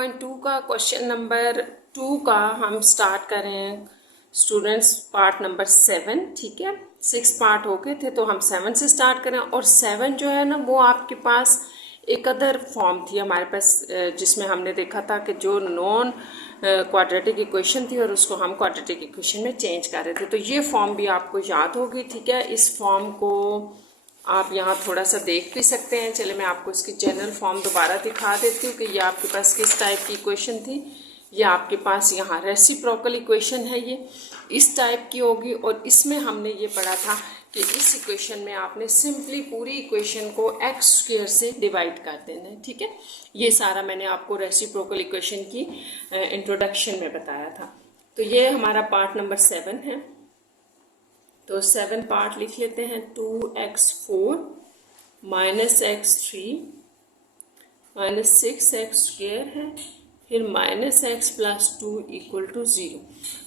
2.2 का question number 2 का हम स्टार्ट कर रहे हैं स्टूडेंट्स, पार्ट नंबर 7। ठीक है, 6 पार्ट हो गए थे तो हम 7 से स्टार्ट करें। और 7 जो है ना वो आपके पास एक अदर फॉर्म थी हमारे पास, जिसमें हमने देखा था कि जो नॉन क्वाड्रेटिक इक्वेशन थी और उसको हम क्वाड्रेटिक इक्वेशन में चेंज कर रहे थे। तो ये फॉर्म भी आपको याद होगी। ठीक है, इस फॉर्म को आप यहाँ थोड़ा सा देख भी सकते हैं। चलिए मैं आपको इसकी जनरल फॉर्म दोबारा दिखा देती हूँ कि ये आपके पास किस टाइप की इक्वेशन थी। ये आपके पास यहाँ रेसिप्रोकल इक्वेशन है, ये इस टाइप की होगी। और इसमें हमने ये पढ़ा था कि इस इक्वेशन में आपने सिंपली पूरी इक्वेशन को एक्स स्क्वायर से डिवाइड कर देना है। ठीक है, ये सारा मैंने आपको रेसिप्रोकल इक्वेशन की इंट्रोडक्शन में बताया था। तो ये हमारा पार्ट नंबर 7 है। तो 7 पार्ट लिख लेते हैं। 2x4 minus x3 minus 6x² है, फिर minus x plus 2 equal to 0।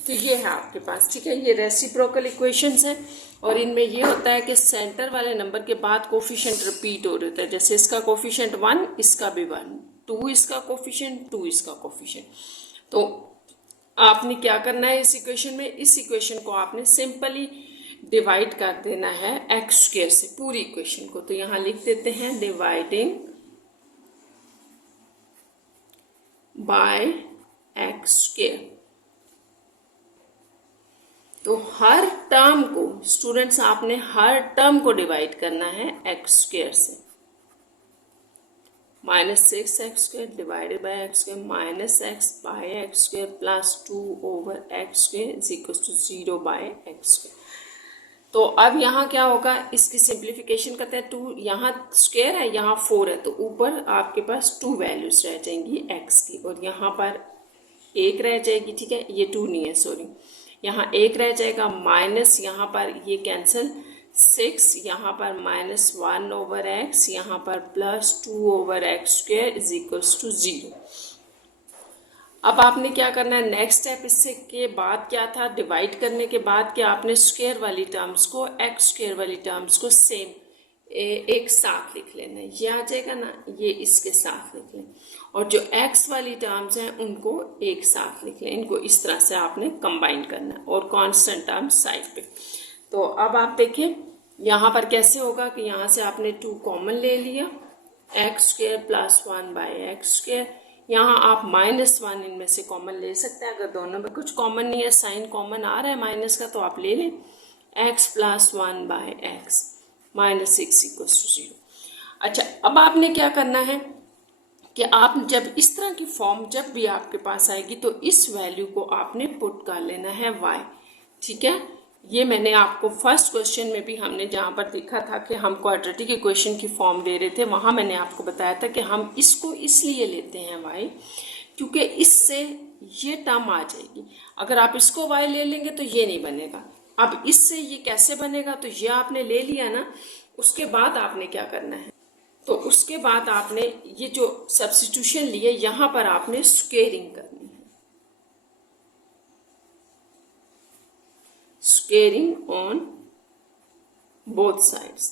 तो ये है आपके पास। ठीक है, ये रेसिप्रोकल इक्वेशंस हैं और इनमें ये होता है कि सेंटर वाले नंबर के बाद कोफिशिएंट रिपीट हो रहा होता है। जैसे इसका कोफिशिएंट 1, इसका भी 1, 2 इसका कोफिशिएंट, 2 इसका कोफिशिएंट। तो आपने क्या करना है इस इक्वेशन में, इस इक्वेशन को आपने सिंपली डिवाइड कर देना है एक्स स्क्वायर से पूरी इक्वेशन को। तो यहां लिख देते हैं डिवाइडिंग बाय एक्स स्क्वायर। तो हर टर्म को स्टूडेंट्स आपने हर टर्म को डिवाइड करना है एक्स स्क्वायर से। Minus 6x² divided by x square minus x by x square plus 2 over x square is equal to 0 by x square. तो अब यहाँ क्या होगा, इसकी सिंप्लीफिकेशन करते हैं। 2 यहाँ स्क्वायर है, यहाँ 4 है, तो ऊपर आपके पास 2 वैल्यूज रह जाएंगी x की और यहाँ पर 1 रह जाएगी। ठीक है, ये 2 नहीं है, सॉरी, यहाँ 1 रह जाएगा। माइनस यहाँ पर ये कैंसिल, 6 यहाँ पर माइनस 1 ओवर एक्स, यहाँ पर plus 2 over x square is equals to 0। अब आपने क्या करना है, नेक्स्ट स्टेप इससे के बाद क्या था, डिवाइड करने के बाद कि आपने स्क्वायर वाली टर्म्स को एक्स स्क्वायर वाली टर्म्स को सेम एक साथ लिख लेना है। ये आ जाएगा ना, ये इसके साथ लिख लें और जो एक्स वाली टर्म्स हैं उनको एक साथ लिख लें। इनको इस तरह से आपने कंबाइन करना है और कांस्टेंट टर्म्स साइड पे। तो अब आप देखें यहाँ पर कैसे होगा कि यहाँ से आपने 2 कॉमन ले लिया, x square plus 1 by x square. यहाँ आप -1 इनमें से कॉमन ले सकते हैं। अगर दोनों में कुछ कॉमन नहीं है, साइन कॉमन आ रहा है माइनस का, तो आप ले लें x plus 1 by x minus 6 equals to 0। अच्छा, अब आपने क्या करना है कि आप जब इस तरह की फॉर्म जब भी आपके पास आएगी तो इस वैल्यू को आपने पुट कर लेना है y। ठीक है, ये मैंने आपको फर्स्ट क्वेश्चन में भी हमने जहाँ पर देखा था कि हम क्वाड्रेटिक इक्वेशन की फॉर्म दे रहे थे, वहाँ मैंने आपको बताया था कि हम इसको इसलिए लेते हैं y क्योंकि इससे ये टर्म आ जाएगी। अगर आप इसको y ले लेंगे तो ये नहीं बनेगा। अब इससे ये कैसे बनेगा, तो ये आपने ले लिया ना, उसके बाद आपने क्या करना है, तो उसके बाद आपने ये जो सब्स्टिट्यूशन लिए यहाँ पर आपने स्क्वेयरिंग करनी है, स्क्वेयरिंग ऑन बोथ साइड्स।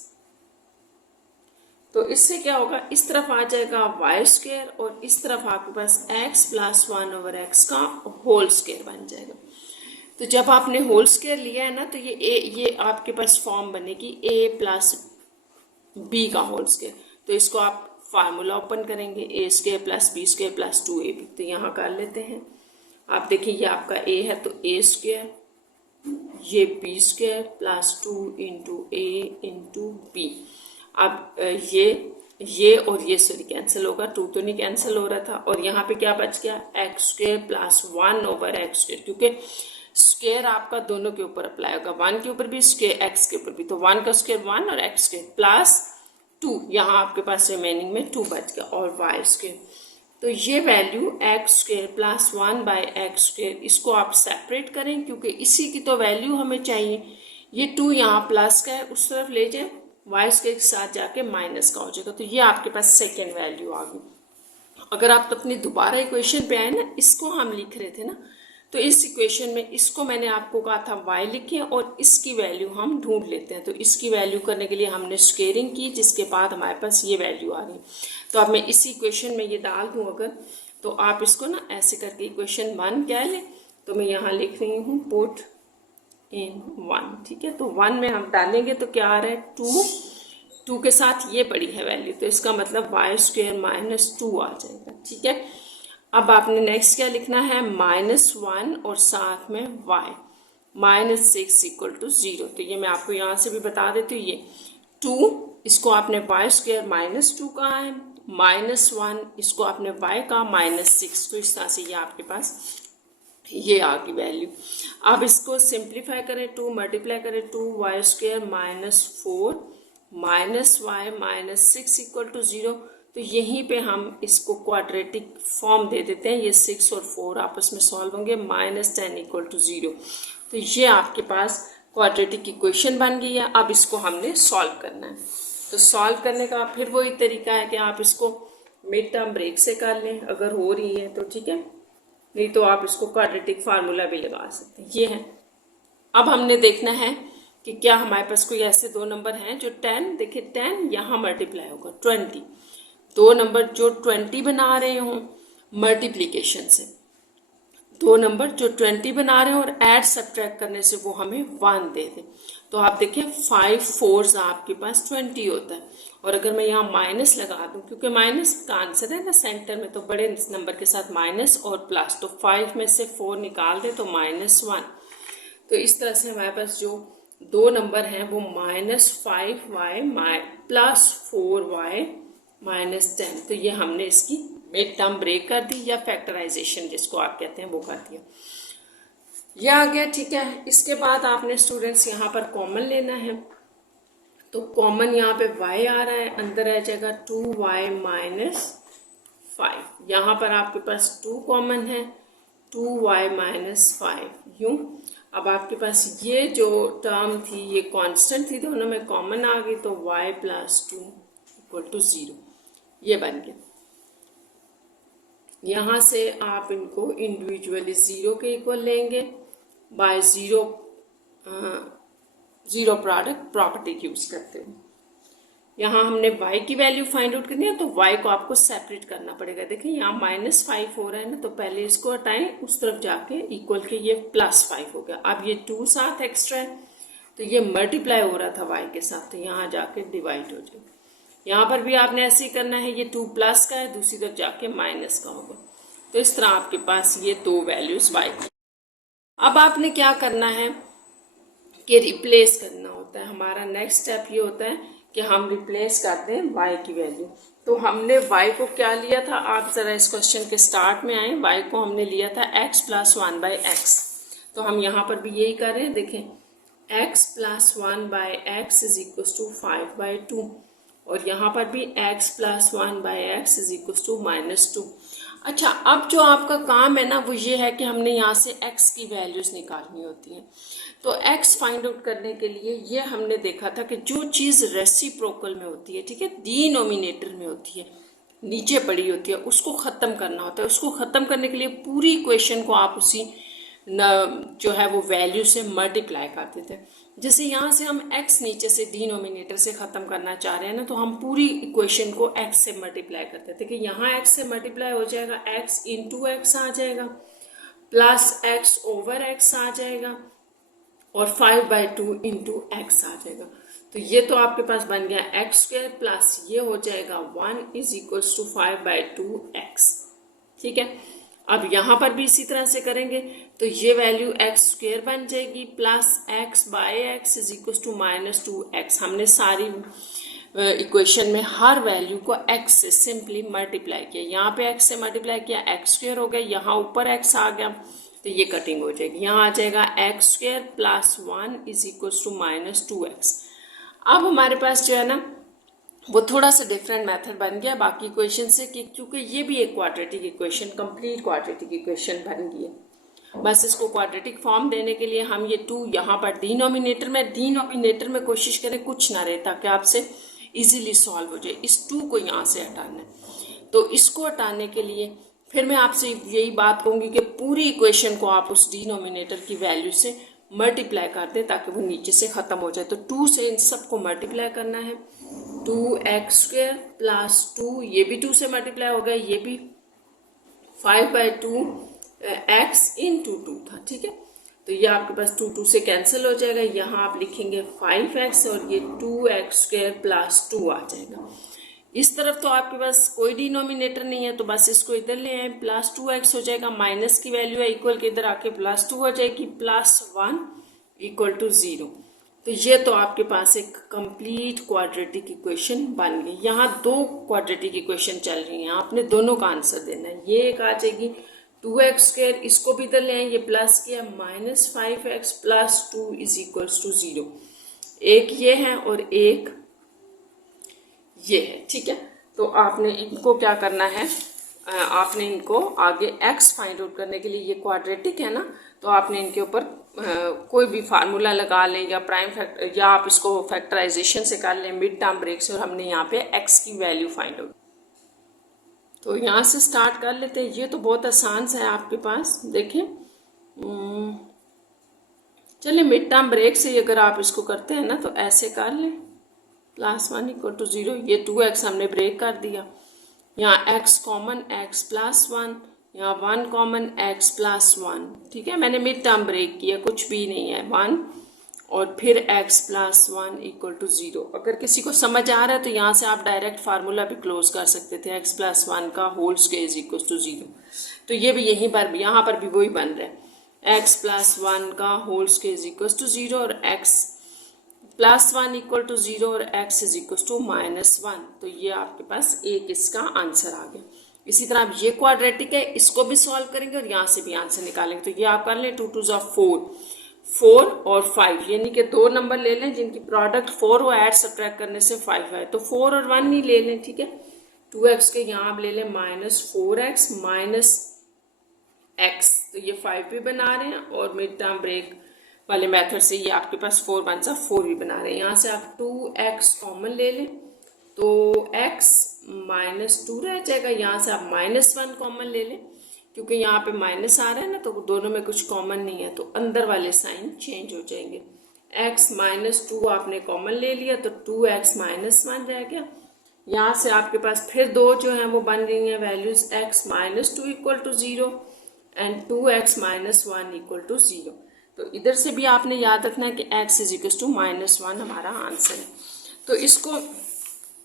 तो इससे क्या होगा, इस तरफ आ जाएगा वाई स्क्वायर और इस तरफ आपके पास x प्लस 1 ओवर एक्स का होल स्क्वायर बन जाएगा। तो जब आपने होल स्क्वायर लिया है ना, तो ये आपके पास फॉर्म बनेगी a प्लस बी का होल स्क्वायर। तो इसको आप फार्मूला ओपन करेंगे, A square plus B square plus 2ab। तो यहाँ कर लेते हैं। आप देखिए ये आपका a है तो a स्क्वायर, ये बी स्क्वायर प्लस 2 इंटू ए इंटू बी। अब ये और ये सॉरी कैंसिल होगा, 2 तो नहीं कैंसिल हो रहा था। और यहाँ पे क्या बच गया, x square plus 1 over x square, क्योंकि स्क्वायर आपका दोनों के ऊपर अप्लाई होगा, 1 के ऊपर भी स्क्वायर एक्स के ऊपर भी। तो 1 का स्क्वायर 1 और एक्स स्क्वायर प्लस 2, यहाँ आपके पास रिमेनिंग में 2 बच गया और वाई स्क्वायर। तो ये value x square plus 1 by x square, इसको आप सेपरेट करें क्योंकि इसी की तो वैल्यू हमें चाहिए। ये 2 यहाँ प्लस का है, उस तरफ ले जाए, वाई स्क्वायर के साथ जाके माइनस का हो जाएगा। तो ये आपके पास सेकेंड वैल्यू आ गई। अगर आप तो अपनी दोबारा इक्वेशन पे आए ना, इसको हम लिख रहे थे ना, तो इस इक्वेशन में इसको मैंने आपको कहा था y लिखें और इसकी वैल्यू हम ढूंढ लेते हैं। तो इसकी वैल्यू करने के लिए हमने स्क्वेयरिंग की, जिसके बाद हमारे पास ये वैल्यू आ गई। तो अब मैं इसी इक्वेशन में ये डाल दूं अगर, तो आप इसको ना ऐसे करके इक्वेशन 1 क्या ले, तो मैं यहाँ लिख रही हूँ पुट इन 1, ठीक है। तो 1 में हम डालेंगे तो क्या आ रहा है 2 के साथ ये पड़ी है वैल्यू, तो इसका मतलब वाई स्क्वेयर माइनस 2 आ जाएगा, ठीक है। अब आपने नेक्स्ट क्या लिखना है -1 और साथ में y -6 इक्वल टू 0। तो ये मैं आपको यहाँ से भी बता देती हूँ, ये 2 इसको आपने वाई स्क्वेयर -2 कहा है, -1 इसको आपने y का -6, तो इस तरह से ये आपके पास ये आ गई वैल्यू। अब इसको सिंप्लीफाई करें, 2 मल्टीप्लाई करें 2y square -4 -y -6 equal to 0। तो यहीं पे हम इसको क्वाड्रेटिक फॉर्म दे देते हैं, ये 6 और 4 आपस में सॉल्व होंगे, -10 इक्वल टू 0। तो ये आपके पास क्वाड्रेटिक इक्वेशन बन गई है। अब इसको हमने सॉल्व करना है। तो सॉल्व करने का फिर वही तरीका है कि आप इसको मिड टर्म ब्रेक से कर लें अगर हो रही है तो, ठीक है, नहीं तो आप इसको क्वाड्रेटिक फार्मूला भी लगा सकते हैं। ये है। अब हमने देखना है कि क्या हमारे पास कोई ऐसे दो नंबर हैं जो 10, देखिए 10 यहाँ मल्टीप्लाई होगा 20, दो नंबर जो 20 बना रहे हों मल्टीप्लिकेशन से, दो नंबर जो 20 बना रहे हैं और ऐड सब्ट्रैक्ट करने से वो हमें 1 दे दें। तो आप देखिए 5 4 आपके पास 20 होता है, और अगर मैं यहाँ माइनस लगा दूँ, क्योंकि माइनस का आंसर है ना सेंटर में, तो बड़े नंबर के साथ माइनस और प्लस, तो 5 में से 4 निकाल दे तो -1। तो इस तरह से हमारे पास जो दो नंबर हैं वो -5y +4y -10, तो ये हमने इसकी मिड टर्म ब्रेक कर दी, या फैक्टराइजेशन जिसको आप कहते हैं वो कर दिया। यह आ गया, ठीक है। इसके बाद आपने स्टूडेंट्स यहाँ पर कॉमन लेना है, तो कॉमन यहाँ पे y आ रहा है, अंदर आ जाएगा 2y -5, यहाँ पर आपके पास 2 कॉमन है, 2y -5 यूं। अब आपके पास ये जो टर्म थी ये कांस्टेंट थी, दोनों में कॉमन आ गई, तो y +2 इक्वल टू 0, ये बन गया। यहाँ से आप इनको इंडिविजुअली 0 के इक्वल लेंगे by zero product property use करते हुए। यहाँ हमने y की वैल्यू फाइंड आउट करनी है, तो y को आपको सेपरेट करना पड़ेगा। देखिए यहाँ -5 हो रहा है ना, तो पहले इसको हटाएं, उस तरफ जाके इक्वल के ये +5 हो गया। अब ये 2 साथ एक्स्ट्रा है, तो ये मल्टीप्लाई हो रहा था y के साथ, तो यहाँ जाके डिवाइड हो जाएगा। यहाँ पर भी आपने ऐसे ही करना है, ये 2 प्लस का है, दूसरी तरफ जाके माइनस का होगा। तो इस तरह आपके पास ये दो वैल्यूज y की। अब आपने क्या करना है कि रिप्लेस करना होता है। हमारा नेक्स्ट स्टेप ये होता है कि हम रिप्लेस कर दें y की वैल्यू। तो हमने y को क्या लिया था, आप ज़रा इस क्वेश्चन के स्टार्ट में आए, y को हमने लिया था x + 1/x। तो हम यहाँ पर भी यही कर रहे हैं, देखें x + 1/x = 5/2, और यहाँ पर भी x + 1/x = -2। अच्छा, अब जो आपका काम है ना वो ये है कि हमने यहाँ से x की वैल्यूज निकालनी होती हैं। तो x फाइंड आउट करने के लिए ये हमने देखा था कि जो चीज़ रेसिप्रोकल में होती है, ठीक है, डिनोमिनेटर में होती है, नीचे पड़ी होती है, उसको ख़त्म करना होता है। उसको ख़त्म करने के लिए पूरी इक्वेशन को आप उसी जो है वो वैल्यू से मल्टीप्लाई कर देते हैं। जैसे यहाँ से हम x नीचे से डिनोमिनेटर से ख़त्म करना चाह रहे हैं ना, तो हम पूरी इक्वेशन को x से मल्टीप्लाई करते हैं। कि यहाँ x से मल्टीप्लाई हो जाएगा, x × x आ जाएगा, प्लस x/x आ जाएगा, और 5/2 × x आ जाएगा। तो ये तो आपके पास बन गया x² प्लस ये हो जाएगा 1 = 5/2x, ठीक है। अब यहाँ पर भी इसी तरह से करेंगे, तो ये वैल्यू x² बन जाएगी, प्लस x/x = -2x। हमने सारी इक्वेशन में हर वैल्यू को x से सिंपली मल्टीप्लाई किया। यहाँ पे x से मल्टीप्लाई किया, x² हो गया, यहाँ ऊपर x आ गया, तो ये कटिंग हो जाएगी। यहाँ आ जाएगा x² + 1 = -2x। अब हमारे पास जो है ना वो थोड़ा सा डिफरेंट मेथड बन गया बाकी इक्वेशन से, कि क्योंकि ये भी एक quadratic equation, complete quadratic equation बन गई है। बस इसको क्वाड्रेटिक फॉर्म देने के लिए हम ये 2 यहाँ पर डिनोमिनेटर में कोशिश करें कुछ ना रहे, ताकि आपसे इजीली सॉल्व हो जाए। इस 2 को यहाँ से हटाना है, तो इसको हटाने के लिए फिर मैं आपसे यही बात कहूँगी कि पूरी इक्वेशन को आप उस डिनोमिनेटर की वैल्यू से मल्टीप्लाई कर दें, ताकि वो नीचे से ख़त्म हो जाए। तो 2 से इन सबको मल्टीप्लाई करना है, 2x² + 2, ये भी 2 से मल्टीप्लाई हो गया, ये भी 5/2 एक्स इंटू 2 था, ठीक है। तो ये आपके पास 2 से कैंसिल हो जाएगा, यहाँ आप लिखेंगे 5x और ये 2x² प्लस 2 आ जाएगा। इस तरफ तो आपके पास कोई डिनोमिनेटर नहीं है, तो बस इसको इधर ले आए, प्लस 2x हो जाएगा, माइनस की वैल्यू है, इक्वल के इधर आके प्लस 2 हो जाएगी, प्लस 1 इक्वल टू 0। तो ये तो आपके पास एक कंप्लीट क्वाड्रेटिक इक्वेशन बन गई। यहाँ 2 क्वाड्रेटिक इक्वेशन चल रही हैं, आपने दोनों का आंसर देना है। ये एक आ जाएगी 2x², इसको भी इधर ले आए, ये प्लस किया, -5x plus 2 is equals to 0। एक ये है और एक ये है, ठीक है। तो आपने इनको क्या करना है, आपने इनको आगे x फाइंड आउट करने के लिए, ये क्वाड्रेटिक है ना, तो आपने इनके ऊपर कोई भी फार्मूला लगा लें या प्राइम फैक्टर, या आप इसको फैक्टराइजेशन से कर लें मिड टर्म ब्रेक से, और हमने यहाँ पे x की वैल्यू फाइंड आउट। तो यहाँ से स्टार्ट कर लेते हैं। ये तो बहुत आसान सा है आपके पास, देखिए चलिए मिड टर्म ब्रेक से अगर आप इसको करते हैं ना तो ऐसे कर लें, +1 इक्वल टू 0, ये 2x हमने ब्रेक कर दिया, यहाँ x कॉमन x प्लस 1, यहाँ 1 कॉमन x प्लस 1, ठीक है। मैंने मिड टर्म ब्रेक किया, कुछ भी नहीं है, 1 और फिर x प्लस 1 इक्वल टू 0। अगर किसी को समझ आ रहा है तो यहाँ से आप डायरेक्ट फार्मूला भी क्लोज कर सकते थे, x प्लस 1 का whole square is equal to 0। तो ये भी यहीं पर भी, यहाँ पर भी वही बन रहा है, x प्लस 1 का whole square is equal to 0 और x प्लस 1 इक्वल टू 0 और x इज इक्वल टू -1। तो ये आपके पास एक इसका आंसर आ गया। इसी तरह अब ये क्वाड्रेटिक है, इसको भी सॉल्व करेंगे और यहाँ से भी आंसर निकालेंगे। तो ये आप कर लें, 2 2 ज़ा 4 और 5, यानी कि 2 नंबर ले लें जिनकी प्रोडक्ट 4 हो, ऐड सब्ट्रैक्ट करने से 5 आए, तो 4 और 1 ही ले लें, ठीक है। 2x के यहाँ आप ले लें -4x -x, तो ये 5 भी बना रहे हैं, और मिड टर्म ब्रेक वाले मेथड से ये आपके पास 4 1 सा 4 भी बना रहे हैं। यहाँ से आप 2x कॉमन ले लें, तो x -2 रह जाएगा, यहाँ से आप -1 कॉमन ले लें, क्योंकि यहाँ पे माइनस आ रहा है ना, तो दोनों में कुछ कॉमन नहीं है, तो अंदर वाले साइन चेंज हो जाएंगे। x -2 आपने कॉमन ले लिया, तो 2x -1 रह गया। यहाँ से आपके पास फिर 2 जो हैं वो बन रही हैं values, x -2 equal to 0 and 2x -1 equal to 0। तो इधर से भी आपने याद रखना है कि x इज इक्वल टू -1 हमारा आंसर है। तो इसको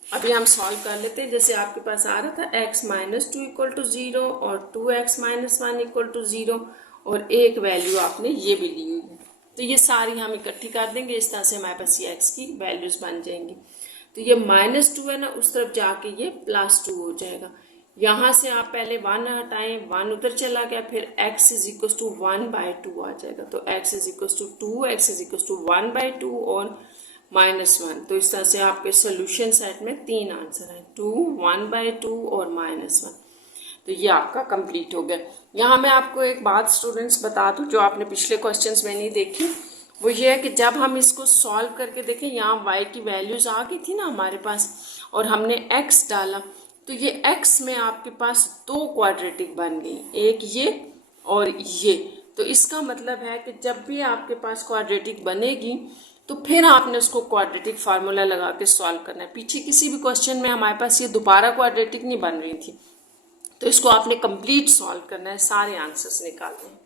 अभी हम सॉल्व कर लेते हैं। जैसे आपके पास आ रहा था x -2 इक्वल टू 0 और 2x -1 इक्वल टू 0, और एक वैल्यू आपने ये भी ली हुई है, तो ये सारी हम इकट्ठी कर देंगे, इस तरह से हमारे पास ये x की वैल्यूज बन जाएंगी। तो ये -2 है ना, उस तरफ जाके ये +2 हो जाएगा। यहाँ से आप पहले 1 हटाएं, 1 उधर चला गया, फिर x इज इक्वल टू 1/2 आ जाएगा, तो x is equal to 2, x is equal to 1/2 और -1। तो इस तरह से आपके सोल्यूशन सेट में 3 आंसर हैं, 2, 1/2 और -1। तो ये आपका कंप्लीट हो गया। यहाँ मैं आपको एक बात स्टूडेंट्स बता दूँ जो आपने पिछले क्वेश्चंस में नहीं देखी, वो ये है कि जब हम इसको सॉल्व करके देखें, यहाँ y की वैल्यूज आ गई थी ना हमारे पास, और हमने x डाला, तो ये x में आपके पास 2 क्वाड्रेटिक बन गई, एक ये और ये। तो इसका मतलब है कि जब भी आपके पास क्वाड्रेटिक बनेगी तो फिर आपने उसको क्वाड्रेटिक फार्मूला लगा के सॉल्व करना है। पीछे किसी भी क्वेश्चन में हमारे पास ये दोबारा क्वाड्रेटिक नहीं बन रही थी, तो इसको आपने कंप्लीट सॉल्व करना है, सारे आंसर्स निकालने हैं।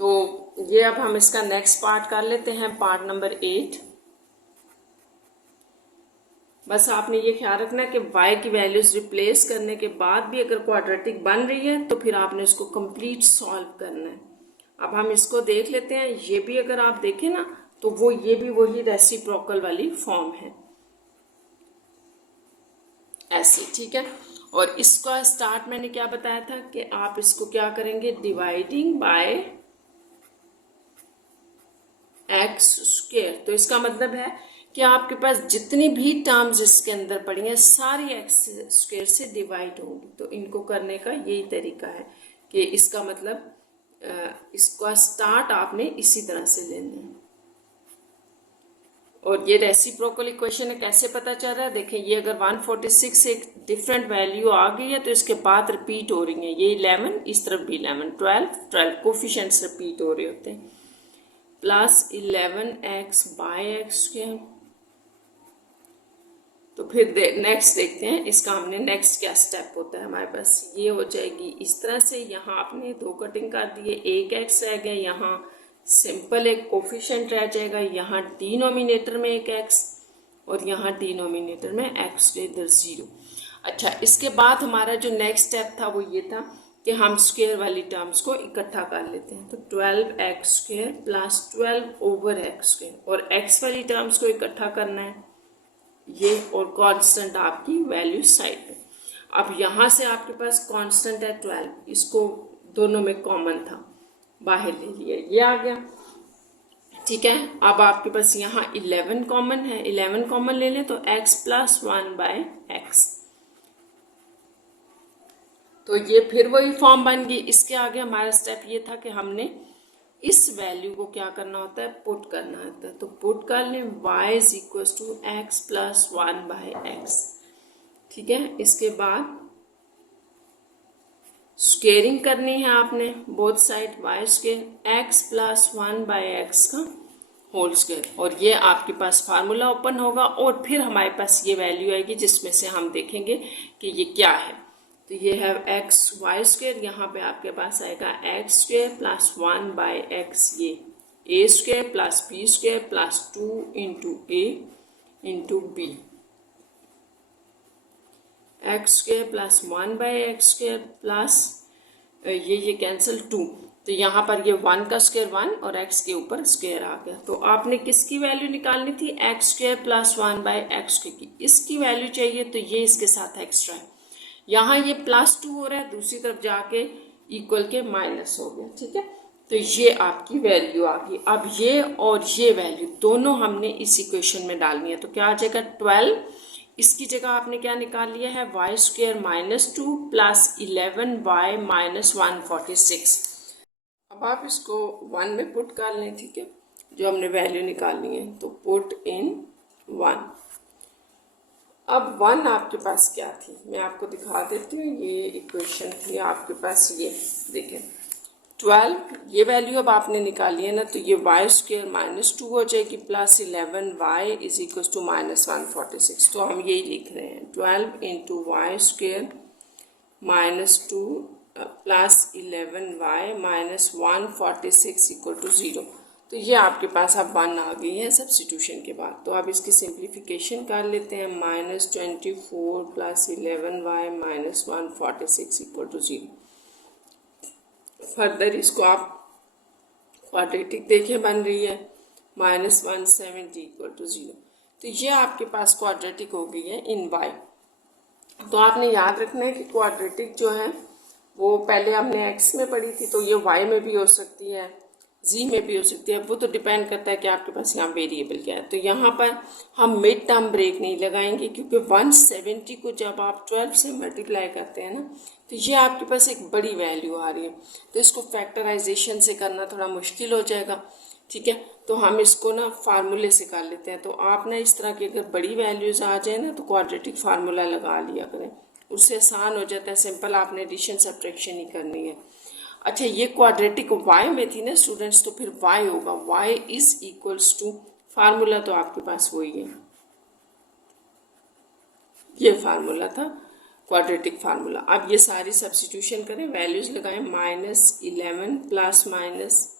तो ये अब हम इसका नेक्स्ट पार्ट कर लेते हैं, पार्ट नंबर 8। बस आपने ये ख्याल रखना है कि y की वैल्यूज रिप्लेस करने के बाद भी अगर क्वाड्रेटिक बन रही है तो फिर आपने इसको कंप्लीट सॉल्व करना है। अब हम इसको देख लेते हैं। ये भी अगर आप देखें ना तो वो ये भी वही रेसिप्रोकल वाली फॉर्म है, ऐसी, ठीक है। और इसका स्टार्ट मैंने क्या बताया था कि आप इसको क्या करेंगे, डिवाइडिंग बाय x²। तो इसका मतलब है कि आपके पास जितनी भी टर्म्स इसके अंदर पड़ी हैं सारी x² से डिवाइड होंगी। तो इनको करने का यही तरीका है कि इसका मतलब इसका स्टार्ट आपने इसी तरह से लेना है। और ये रेसिप्रोकल इक्वेशन है, कैसे पता चल रहा है, देखें ये अगर 146 से एक डिफरेंट वैल्यू आ गई है तो इसके बाद रिपीट हो रही है, ये 11, इस तरफ भी 11, 12 कोफिशिएंट्स रिपीट हो रहे होते हैं, +11x/x²। तो फिर नेक्स्ट देखते हैं इसका हमने नेक्स्ट क्या स्टेप होता है हमारे पास। ये हो जाएगी इस तरह से, यहाँ आपने 2 कटिंग कर दिए, एक एक्स रह गया, यहाँ सिंपल एक कोफिशिएंट रह जाएगा, यहाँ डिनोमिनेटर में एक एक्स और यहाँ डिनोमिनेटर में एक्स के इधर 0। अच्छा, इसके बाद हमारा जो नेक्स्ट स्टेप था वो ये था कि हम स्क्वायर वाली टर्म्स को इकट्ठा कर लेते हैं। तो 12x² प्लस 12/x² और x वाली टर्म्स को इकट्ठा करना है ये, और कांस्टेंट आपकी वैल्यू साइड पे। अब यहाँ से आपके पास कांस्टेंट है 12, इसको दोनों में कॉमन था, बाहर ले लिया, ये आ गया। ठीक है, अब आपके पास यहाँ 11 कॉमन है, 11 कॉमन ले लें तो x + 1/x, तो ये फिर वही फॉर्म बन गई। इसके आगे हमारा स्टेप ये था कि हमने इस वैल्यू को क्या करना होता है, पुट करना होता है। तो पुट कर लें y = x + 1/x। ठीक है, इसके बाद स्क्वेयरिंग करनी है आपने both side, y² x + 1/x का होल स्क्वायर, और ये आपके पास फार्मूला ओपन होगा और फिर हमारे पास ये वैल्यू आएगी जिसमें से हम देखेंगे कि ये क्या है। तो ये है xy², यहाँ पे आपके पास आएगा x² + 1/x, ये a² + b² + 2 × a × b, x² + 1/x² plus ये कैंसिल 2, तो यहाँ पर ये 1 का स्क्वायर 1 और x के ऊपर स्क्वायर आ गया। तो आपने किसकी वैल्यू निकालनी थी, x² + 1/x² की, इसकी वैल्यू चाहिए, तो ये इसके साथ एक्स्ट्रा है। यहाँ ये +2 हो रहा है, दूसरी तरफ जाके इक्वल के माइनस हो गया। ठीक है, तो ये आपकी वैल्यू आ गई। अब ये और ये वैल्यू दोनों हमने इस इक्वेशन में डालनी है, तो क्या आ जाएगा 12, इसकी जगह आपने क्या निकाल लिया है y² - 2 + 11y - 146। अब आप इसको 1 में पुट कर लें। ठीक है, जो हमने वैल्यू निकालनी है, तो पुट इन 1। अब 1 आपके पास क्या थी, मैं आपको दिखा देती हूँ। ये इक्वेशन थी आपके पास, ये देखें 12, ये वैल्यू अब आपने निकाली है ना, तो ये y² - 2 हो जाएगी प्लस 11y = -146। तो हम यही लिख रहे हैं 12 × y² - 2 प्लस 11y - 146 = 0। तो ये आपके पास अब 1 आ गई है सब्स्टिट्यूशन के बाद। तो अब इसकी सिंप्लीफिकेशन कर लेते हैं, -24 + 11y - 146 = 0। फर्दर इसको आप क्वाड्रेटिक देखें बन रही है, -170 = 0। तो ये आपके पास क्वाड्रेटिक हो गई है इन y। तो आपने याद रखना है कि क्वाड्रेटिक जो है वो पहले हमने x में पढ़ी थी, तो ये y में भी हो सकती है, z में भी हो सकती है, वो तो डिपेंड करता है कि आपके पास यहाँ वेरिएबल क्या है। तो यहाँ पर हम मिड टर्म ब्रेक नहीं लगाएंगे, क्योंकि 170 को जब आप 12 से मल्टीप्लाई करते हैं ना, तो ये आपके पास एक बड़ी वैल्यू आ रही है, तो इसको फैक्टराइजेशन से करना थोड़ा मुश्किल हो जाएगा। ठीक है, तो हम इसको ना फार्मूले से कर लेते हैं। तो आप ना इस तरह की अगर बड़ी वैल्यूज आ जाए ना, तो क्वाड्रेटिक फार्मूला लगा लिया करें, उससे आसान हो जाता है। सिंपल आपने एडिशन सब्ट्रैक्शन ही करनी है। अच्छा, ये क्वाड्रेटिक y में थी ना स्टूडेंट्स, तो फिर y होगा y = फार्मूला, तो आपके पास वही है, ये फार्मूला था क्वाड्रेटिक फार्मूला। अब ये सारी सब्स्टिट्यूशन करें, वैल्यूज लगाएं, -11 ±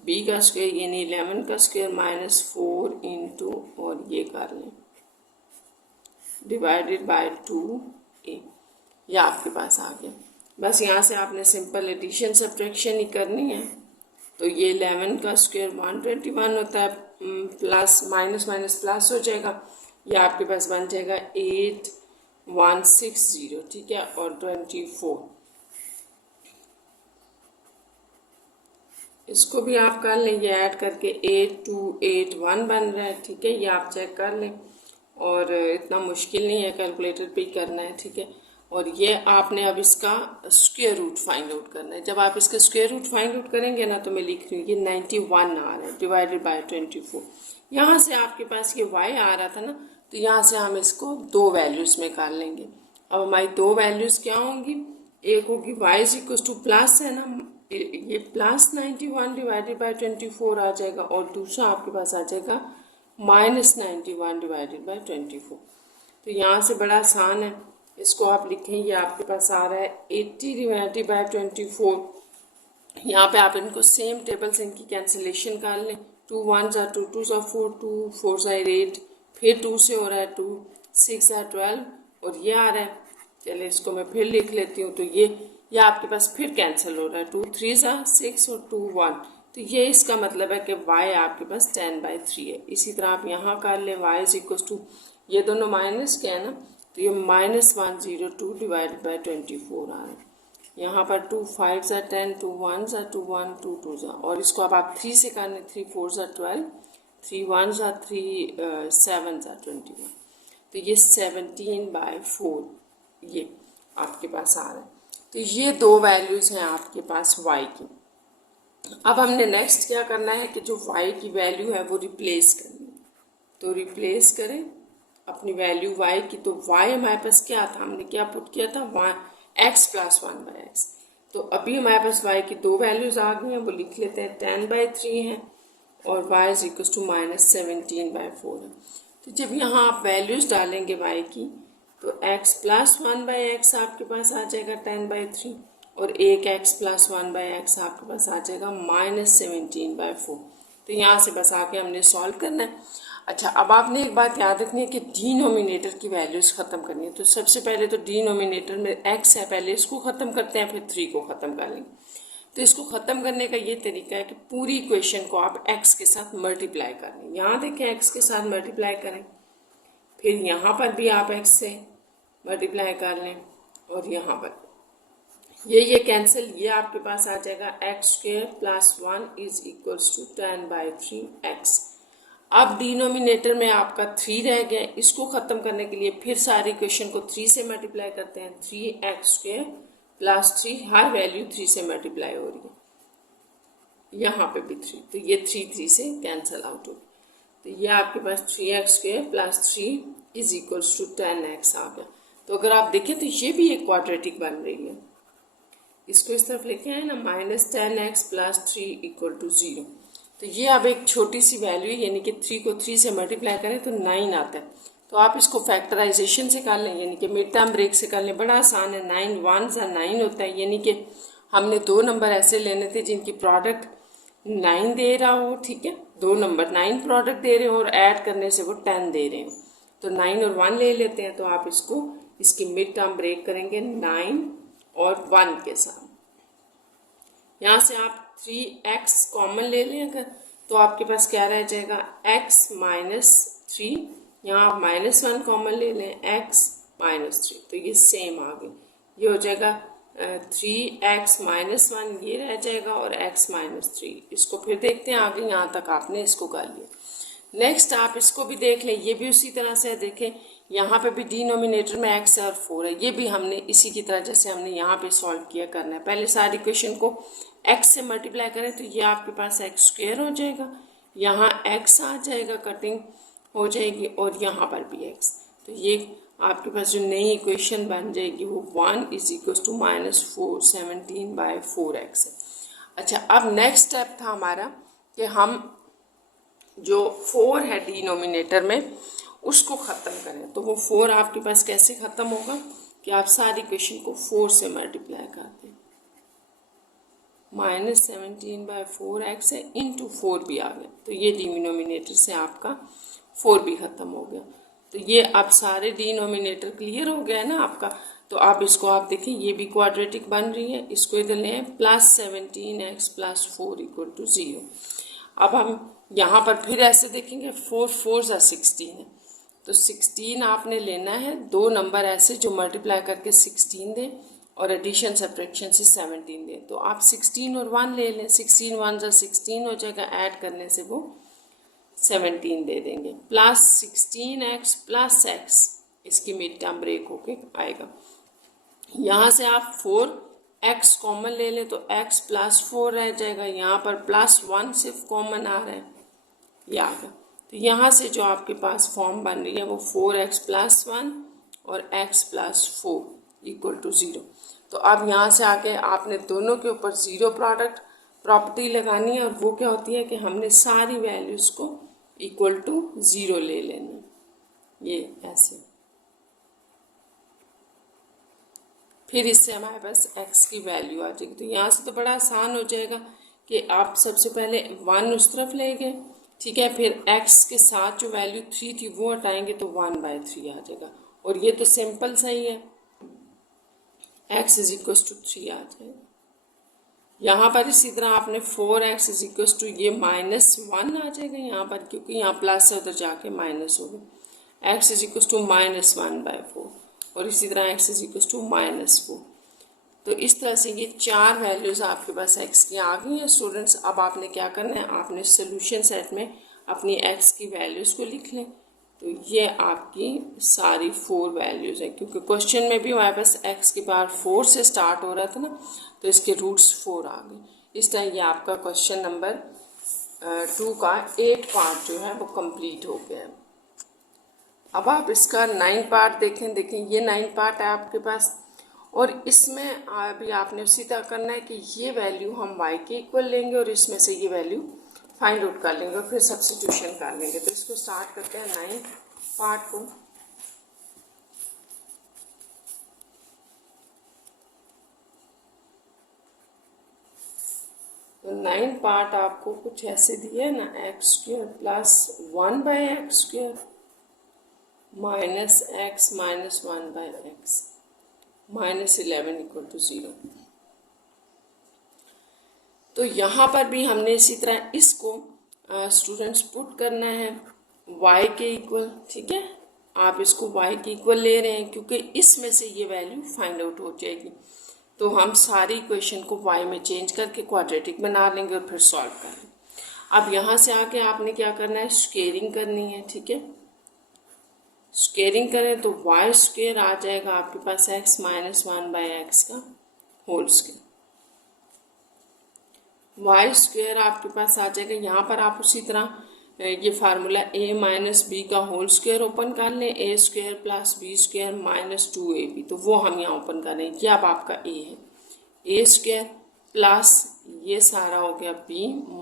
b का स्क्वायर यानी 11 का स्क्वायर -4 × और ये कर लें /2a, ये आपके पास आ गया। बस यहाँ से आपने सिंपल एडिशन सब्ट्रैक्शन ही करनी है। तो ये 11 का स्क्वायर 121 होता है, प्लस माइनस माइनस प्लस हो जाएगा, ये आपके पास बन जाएगा 8160। ठीक है, और 24 इसको भी आप कर लें, ये ऐड करके 8281 बन रहा है। ठीक है, ये आप चेक कर लें, और इतना मुश्किल नहीं है, कैलकुलेटर पे ही करना है। ठीक है, और ये आपने अब इसका स्क्वायर रूट फाइंड आउट करना है। जब आप इसका स्क्वायर रूट फाइंड आउट करेंगे ना, तो मैं लिख रही हूँ ये 91 आ रहा है /24। यहाँ से आपके पास ये y आ रहा था ना, तो यहाँ से हम इसको 2 वैल्यूज़ में कर लेंगे। अब हमारी 2 वैल्यूज़ क्या होंगी, एक होगी y = प्लस है ना, ये +91 /24 आ जाएगा, और दूसरा आपके पास आ जाएगा -91 /24। तो यहाँ से बड़ा आसान है, इसको आप लिखें, ये आपके पास आ रहा है 80 डिवाइडेड बाय 24। यहाँ पे आप इनको सेम टेबल से इनकी कैंसिलेशन कर लें, 2 1 ज़ा 2 2 ज़ा 4 2 4 ज़ा 8, फिर 2 से हो रहा है 2 6 ज़ा 12 और ये आ रहा है। चलिए इसको मैं फिर लिख लेती हूँ, तो ये आपके पास फिर कैंसिल हो रहा है, 2 3 ज़ा 6 और 2 1, तो ये इसका मतलब है कि y आपके पास 10/3 है। इसी तरह आप यहाँ कर लें, y इज इक्वल टू, ये दोनों माइनस के है ना, तो ये -102 डिवाइडेड बाई 24 आ रहा है। यहाँ पर 2 5 ज़ा 10, 2 1 ज़ा 2 1, 2 2 ज़ा, और इसको अब आप 3 से करने, 3 4 ज़ा 12, 3 1 ज़ा 3 7 ज़ा 21, तो ये 17/4 ये आपके पास आ रहा है। तो ये दो वैल्यूज़ हैं आपके पास y की। अब हमने नेक्स्ट क्या करना है कि जो y की वैल्यू है वो रिप्लेस करनी है, तो रिप्लेस करें अपनी वैल्यू y की। तो y हमारे पास क्या था, हमने क्या पुट किया था, x + 1/x। तो अभी हमारे पास y की दो वैल्यूज आ गई हैं, वो लिख लेते हैं, 10/3 है और y इज इक्वल टू -17/4 है। तो जब यहाँ आप वैल्यूज डालेंगे y की, तो x + 1/x आपके पास आ जाएगा 10/3 और एक x + 1/x आपके पास आ जाएगा -17/4। तो यहाँ से बस आके हमने सॉल्व करना है। अच्छा, अब आपने एक बात याद रखनी है कि डिनोमिनेटर की वैल्यूज ख़त्म करनी है। तो सबसे पहले तो डिनोमिनेटर में x है, पहले इसको ख़त्म करते हैं, फिर 3 को ख़त्म कर लेंगे। तो इसको ख़त्म करने का ये तरीका है कि पूरी इक्वेशन को आप x के साथ मल्टीप्लाई कर लें। यहाँ देखें, x के साथ मल्टीप्लाई करें, फिर यहाँ पर भी आप x से मल्टीप्लाई कर लें और यहाँ पर ये कैंसिल, ये आपके पास आ जाएगा x² + 1 is equals to 10/3x। अब डिनोमिनेटर में आपका 3 रह गया, इसको ख़त्म करने के लिए फिर सारी इक्वेशन को 3 से मल्टीप्लाई करते हैं, 3x² + 3, हर वैल्यू 3 से मल्टीप्लाई हो रही है, यहाँ पे भी 3, तो ये 3 से कैंसिल आउट हो गया। तो ये आपके पास 3x² + 3 is equals to 10x आ गया। तो अगर आप देखें तो ये भी एक क्वाड्रेटिक बन रही है, इसको इस तरफ लेके आए ना, -10x + 3 = 0। तो ये अब एक छोटी सी वैल्यू है, यानी कि 3 को 3 से मल्टीप्लाई करें तो 9 आता है। तो आप इसको फैक्टराइजेशन से कर लें, यानी कि मिड टर्म ब्रेक से कर लें, बड़ा आसान है। 9 1 ज़ा 9 होता है, यानी कि हमने दो नंबर ऐसे लेने थे जिनकी प्रोडक्ट 9 दे रहा हो, ठीक है, दो नंबर 9 प्रोडक्ट दे रहे हो और ऐड करने से वो 10 दे रहे हो, तो 9 और 1 ले लेते हैं। तो आप इसको, इसकी मिड टर्म ब्रेक करेंगे 9 और 1 के साथ। यहाँ से आप 3x कॉमन ले लें अगर, तो आपके पास क्या रह जाएगा, x - 3, यहाँ आप -1 कॉमन ले लें, x - 3, तो ये सेम आ गई, ये हो जाएगा 3x - 1, ये रह जाएगा, और x - 3। इसको फिर देखते हैं आगे, यहाँ तक आपने इसको कर लिया। नेक्स्ट आप इसको भी देख लें, ये भी उसी तरह से देखें, यहाँ पे भी डिनोमिनेटर में x और 4 है, ये भी हमने इसी की तरह जैसे हमने यहाँ पे सॉल्व किया करना है। पहले सारी इक्वेशन को x से मल्टीप्लाई करें, तो ये आपके पास x² हो जाएगा, यहाँ x आ जाएगा, कटिंग हो जाएगी, और यहाँ पर भी x। तो ये आपके पास जो नई इक्वेशन बन जाएगी वो 1 इज इक्वल टू -4 17/4x है। अच्छा, अब नेक्स्ट स्टेप था हमारा कि हम जो 4 है डिनोमिनेटर में उसको ख़त्म करें। तो वो 4 आपके पास कैसे ख़त्म होगा कि आप सारी इक्वेशन को 4 से मल्टीप्लाई कर दें, -17/4x है, इंटू 4 भी आ गया, तो ये डिनोमिनेटर से आपका 4 भी ख़त्म हो गया। तो ये अब सारे डिनोमिनेटर क्लियर हो गया है ना आपका। तो आप इसको आप देखें, ये भी क्वाड्रेटिक बन रही है, इसको इधर लें, +17x + 4 = 0। अब हम यहाँ पर फिर ऐसे देखेंगे, 4 4 ज़ा 16 है, तो 16 आपने लेना है, दो नंबर ऐसे जो मल्टीप्लाई करके 16 दें और एडिशन सब्ट्रैक्शन से 17 दें। तो आप 16 और 1 ले लें, 16 1 ज़ा 16 हो जाएगा, ऐड करने से वो 17 दे देंगे, +16x + x, इसकी मिड टर्म ब्रेक होके आएगा। यहाँ से आप 4x कॉमन ले लें, तो x + 4 रह जाएगा, यहाँ पर +1 सिर्फ कॉमन आ रहा है, ये आ गया। तो यहाँ से जो आपके पास फॉर्म बन रही है वो 4x + 1 और x + 4 = 0। तो अब यहाँ से आके आपने दोनों के ऊपर ज़ीरो प्रोडक्ट प्रॉपर्टी लगानी है, और वो क्या होती है कि हमने सारी वैल्यूज़ को =0 ले लेनी, ये ऐसे। फिर इससे हमारे पास x की वैल्यू आ जाएगी। तो यहाँ से तो बड़ा आसान हो जाएगा कि आप सबसे पहले 1 उस तरफ ले गए, ठीक है, फिर x के साथ जो वैल्यू 3 थी वो हटाएंगे तो 1/3 आ जाएगा। और ये तो सिंपल सही है, x इज इक्वल टू 3 आ जाएगा। यहाँ पर इसी तरह आपने 4x इज इक्वल टू ये -1 आ जाएगा यहाँ पर, क्योंकि यहाँ प्लस है उधर जाके माइनस होगा। x इज इक्वल टू -1/4 और इसी तरह x इज इक्वल टू -4। तो इस तरह से ये 4 वैल्यूज़ आपके पास x की आ गई हैं स्टूडेंट्स। अब आपने क्या करना है, आपने सोल्यूशन सेट में अपनी x की वैल्यूज़ को लिख लें। तो ये आपकी सारी 4 वैल्यूज़ हैं, क्योंकि क्वेश्चन में भी हमारे पास x की पावर 4 से स्टार्ट हो रहा था ना, तो इसके रूट्स 4 आ गए। इस तरह ये आपका क्वेश्चन नंबर 2 का 8 पार्ट जो है वो कंप्लीट हो गया है। अब आप इसका 9 पार्ट देखें ये 9 पार्ट है आपके पास, और इसमें अभी आपने उसी तरह करना है कि ये वैल्यू हम y के इक्वल लेंगे और इसमें से ये वैल्यू फाइंड आउट कर लेंगे और फिर सब्स्टिट्यूशन कर लेंगे। तो इसको स्टार्ट करते हैं 9 पार्ट को। तो 9 पार्ट आपको कुछ ऐसे दिया है ना, x² plus 1/x² minus x minus 1/x -11 equal to 0। तो यहाँ पर भी हमने इसी तरह इसको स्टूडेंट्स पुट करना है y के इक्वल, ठीक है। आप इसको y के इक्वल ले रहे हैं क्योंकि इसमें से ये वैल्यू फाइंड आउट हो जाएगी। तो हम सारी इक्वेशन को y में चेंज करके क्वाड्रेटिक बना लेंगे और फिर सॉल्व कर लेंगे। अब यहाँ से आके आपने क्या करना है, स्क्वेयरिंग करनी है, ठीक है। स्क्वेयरिंग करें तो y² आ जाएगा आपके पास x माइनस 1/x का होल स्क्वायर। y² आपके पास आ जाएगा। यहाँ पर आप उसी तरह ये फार्मूला a माइनस बी का होल स्क्वायर ओपन कर लें, a² plus b² minus 2ab, तो वो हम यहाँ ओपन कर लें। ये अब आपका a है, a² प्लस ये सारा हो गया b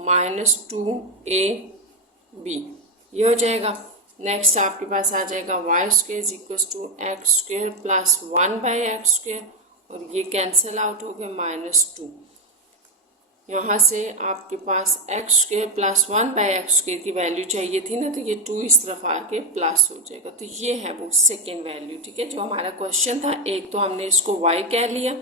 माइनस 2ab, ये हो जाएगा। नेक्स्ट आपके पास आ जाएगा y² is equal to x² plus 1/x², और ये कैंसिल आउट हो गया -2। यहाँ से आपके पास x² प्लस 1/x² की वैल्यू चाहिए थी ना, तो ये 2 इस तरफ आके प्लस हो जाएगा। तो ये है वो सेकेंड वैल्यू, ठीक है, जो हमारा क्वेश्चन था। एक तो हमने इसको y कह लिया,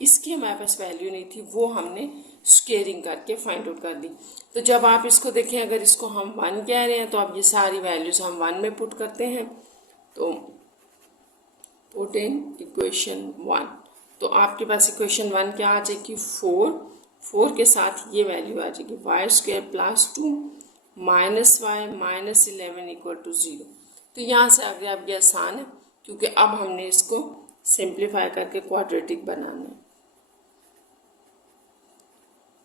इसकी हमारे पास वैल्यू नहीं थी, वो हमने स्क्वेयरिंग करके फाइंड आउट कर दी। तो जब आप इसको देखें, अगर इसको हम 1 कह रहे हैं तो अब ये सारी वैल्यूज हम 1 में पुट करते हैं। तो पुट इन इक्वेशन 1, तो आपके पास इक्वेशन 1 क्या आ जाएगी, 4 के साथ ये वैल्यू आ जाएगी y² plus 2 minus y minus 11 equal to 0। तो यहाँ से आगे अब ये आसान है, क्योंकि अब हमने इसको सिंप्लीफाई करके क्वाड्रेटिक बनाना है।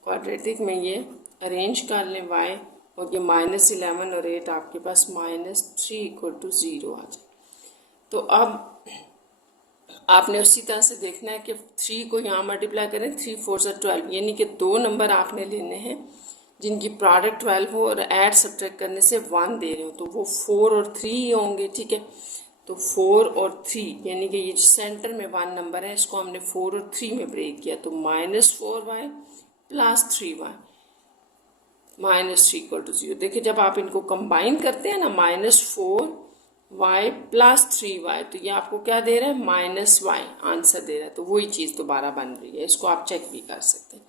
क्वाड्रेटिक में ये अरेंज कर लें y, और ये -11 और 8 आपके पास -3 इक्वल टू 0 आ जाए। तो अब आपने उसी तरह से देखना है कि 3 को यहाँ मल्टीप्लाई करें, 3 4 से 12, यानी कि 2 नंबर आपने लेने हैं जिनकी प्रोडक्ट 12 हो और ऐड सब्ट्रैक्ट करने से 1 दे रहे हो, तो वो 4 और 3 ही होंगे, ठीक है। तो 4 और 3, यानी कि ये जो सेंटर में 1 नंबर है इसको हमने 4 और 3 में ब्रेक किया, तो -4y plus 3y -3 equal to 0। देखिए जब आप इनको कंबाइन करते हैं ना, -4y प्लस 3y, तो ये आपको क्या दे रहा है, -y आंसर दे रहा है। तो वही चीज़ दोबारा बन रही है, इसको आप चेक भी कर सकते हैं।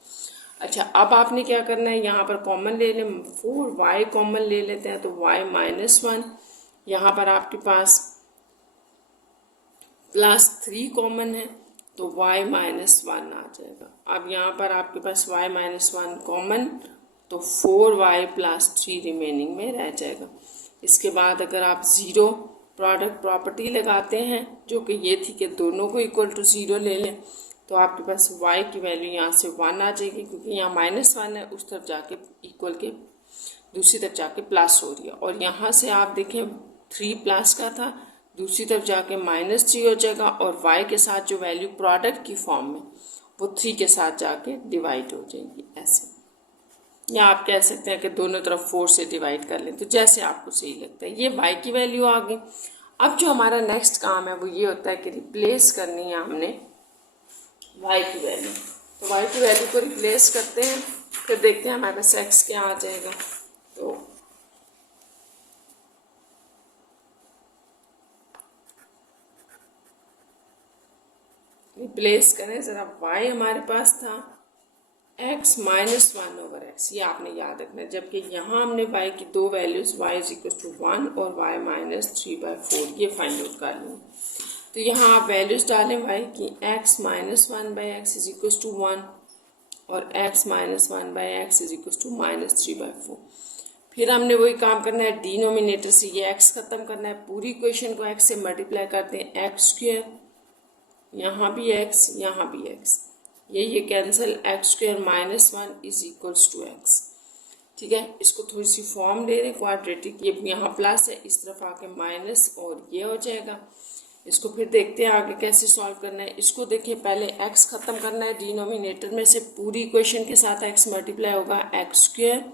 अच्छा, अब आपने क्या करना है, यहाँ पर कॉमन ले लें, 4y कॉमन ले लेते हैं, तो y -1, यहाँ पर आपके पास +3 कॉमन है, तो y -1 आ जाएगा। अब यहाँ पर आपके पास y -1 कॉमन, तो 4y प्लस 3 रिमेनिंग में रह जाएगा। इसके बाद अगर आप 0 प्रोडक्ट प्रॉपर्टी लगाते हैं, जो कि ये थी कि दोनों को इक्वल टू 0 ले लें, तो आपके पास y की वैल्यू यहाँ से 1 आ जाएगी, क्योंकि यहाँ -1 है, उस तरफ जाके इक्वल के दूसरी तरफ जाके प्लस हो रही है। और यहाँ से आप देखें 3 प्लस का था, दूसरी तरफ जाके -3 हो जाएगा, और y के साथ जो वैल्यू प्रोडक्ट की फॉर्म में वो 3 के साथ जाके डिवाइड हो जाएगी ऐसे। या आप कह सकते हैं कि दोनों तरफ 4 से डिवाइड कर लें, तो जैसे आपको सही लगता है। ये y की वैल्यू आ गई। अब जो हमारा नेक्स्ट काम है वो ये होता है कि रिप्लेस करनी है हमने वाई की वैल्यू। तो वाई की वैल्यू को रिप्लेस करते हैं, फिर देखते हैं हमारे पास एक्स क्या आ जाएगा। तो रिप्लेस करें ज़रा, वाई हमारे पास था x minus one over x, ये आपने याद रखना है, जबकि यहाँ हमने y की दो values y is equal to 1 और y माइनस 3/4 ये फाइंड आउट कर लें। तो यहाँ आप वैल्यूज़ डालें y की, x minus one by x is equal to 1 और x minus one by x is equal to minus 3/4। फिर हमने वही काम करना है, डिनोमिनेटर से ये x ख़त्म करना है, पूरी इक्वेशन को x से मल्टीप्लाई करते हैं, एक्स स्क्वेयर, यहाँ भी x, यहाँ भी x, ये cancel, x square minus one is equals to x. ठीक है, इसको थोड़ी सी फॉर्म दे दें क्वाड्रेटिक, ये यहाँ प्लस है, इस तरफ आके माइनस और ये हो जाएगा। इसको फिर देखते हैं आगे कैसे सॉल्व करना है। इसको देखिए, पहले x ख़त्म करना है, डिनोमिनेटर में से पूरी इक्वेशन के साथ x मल्टीप्लाई होगा, एक्स स्क्वेयर,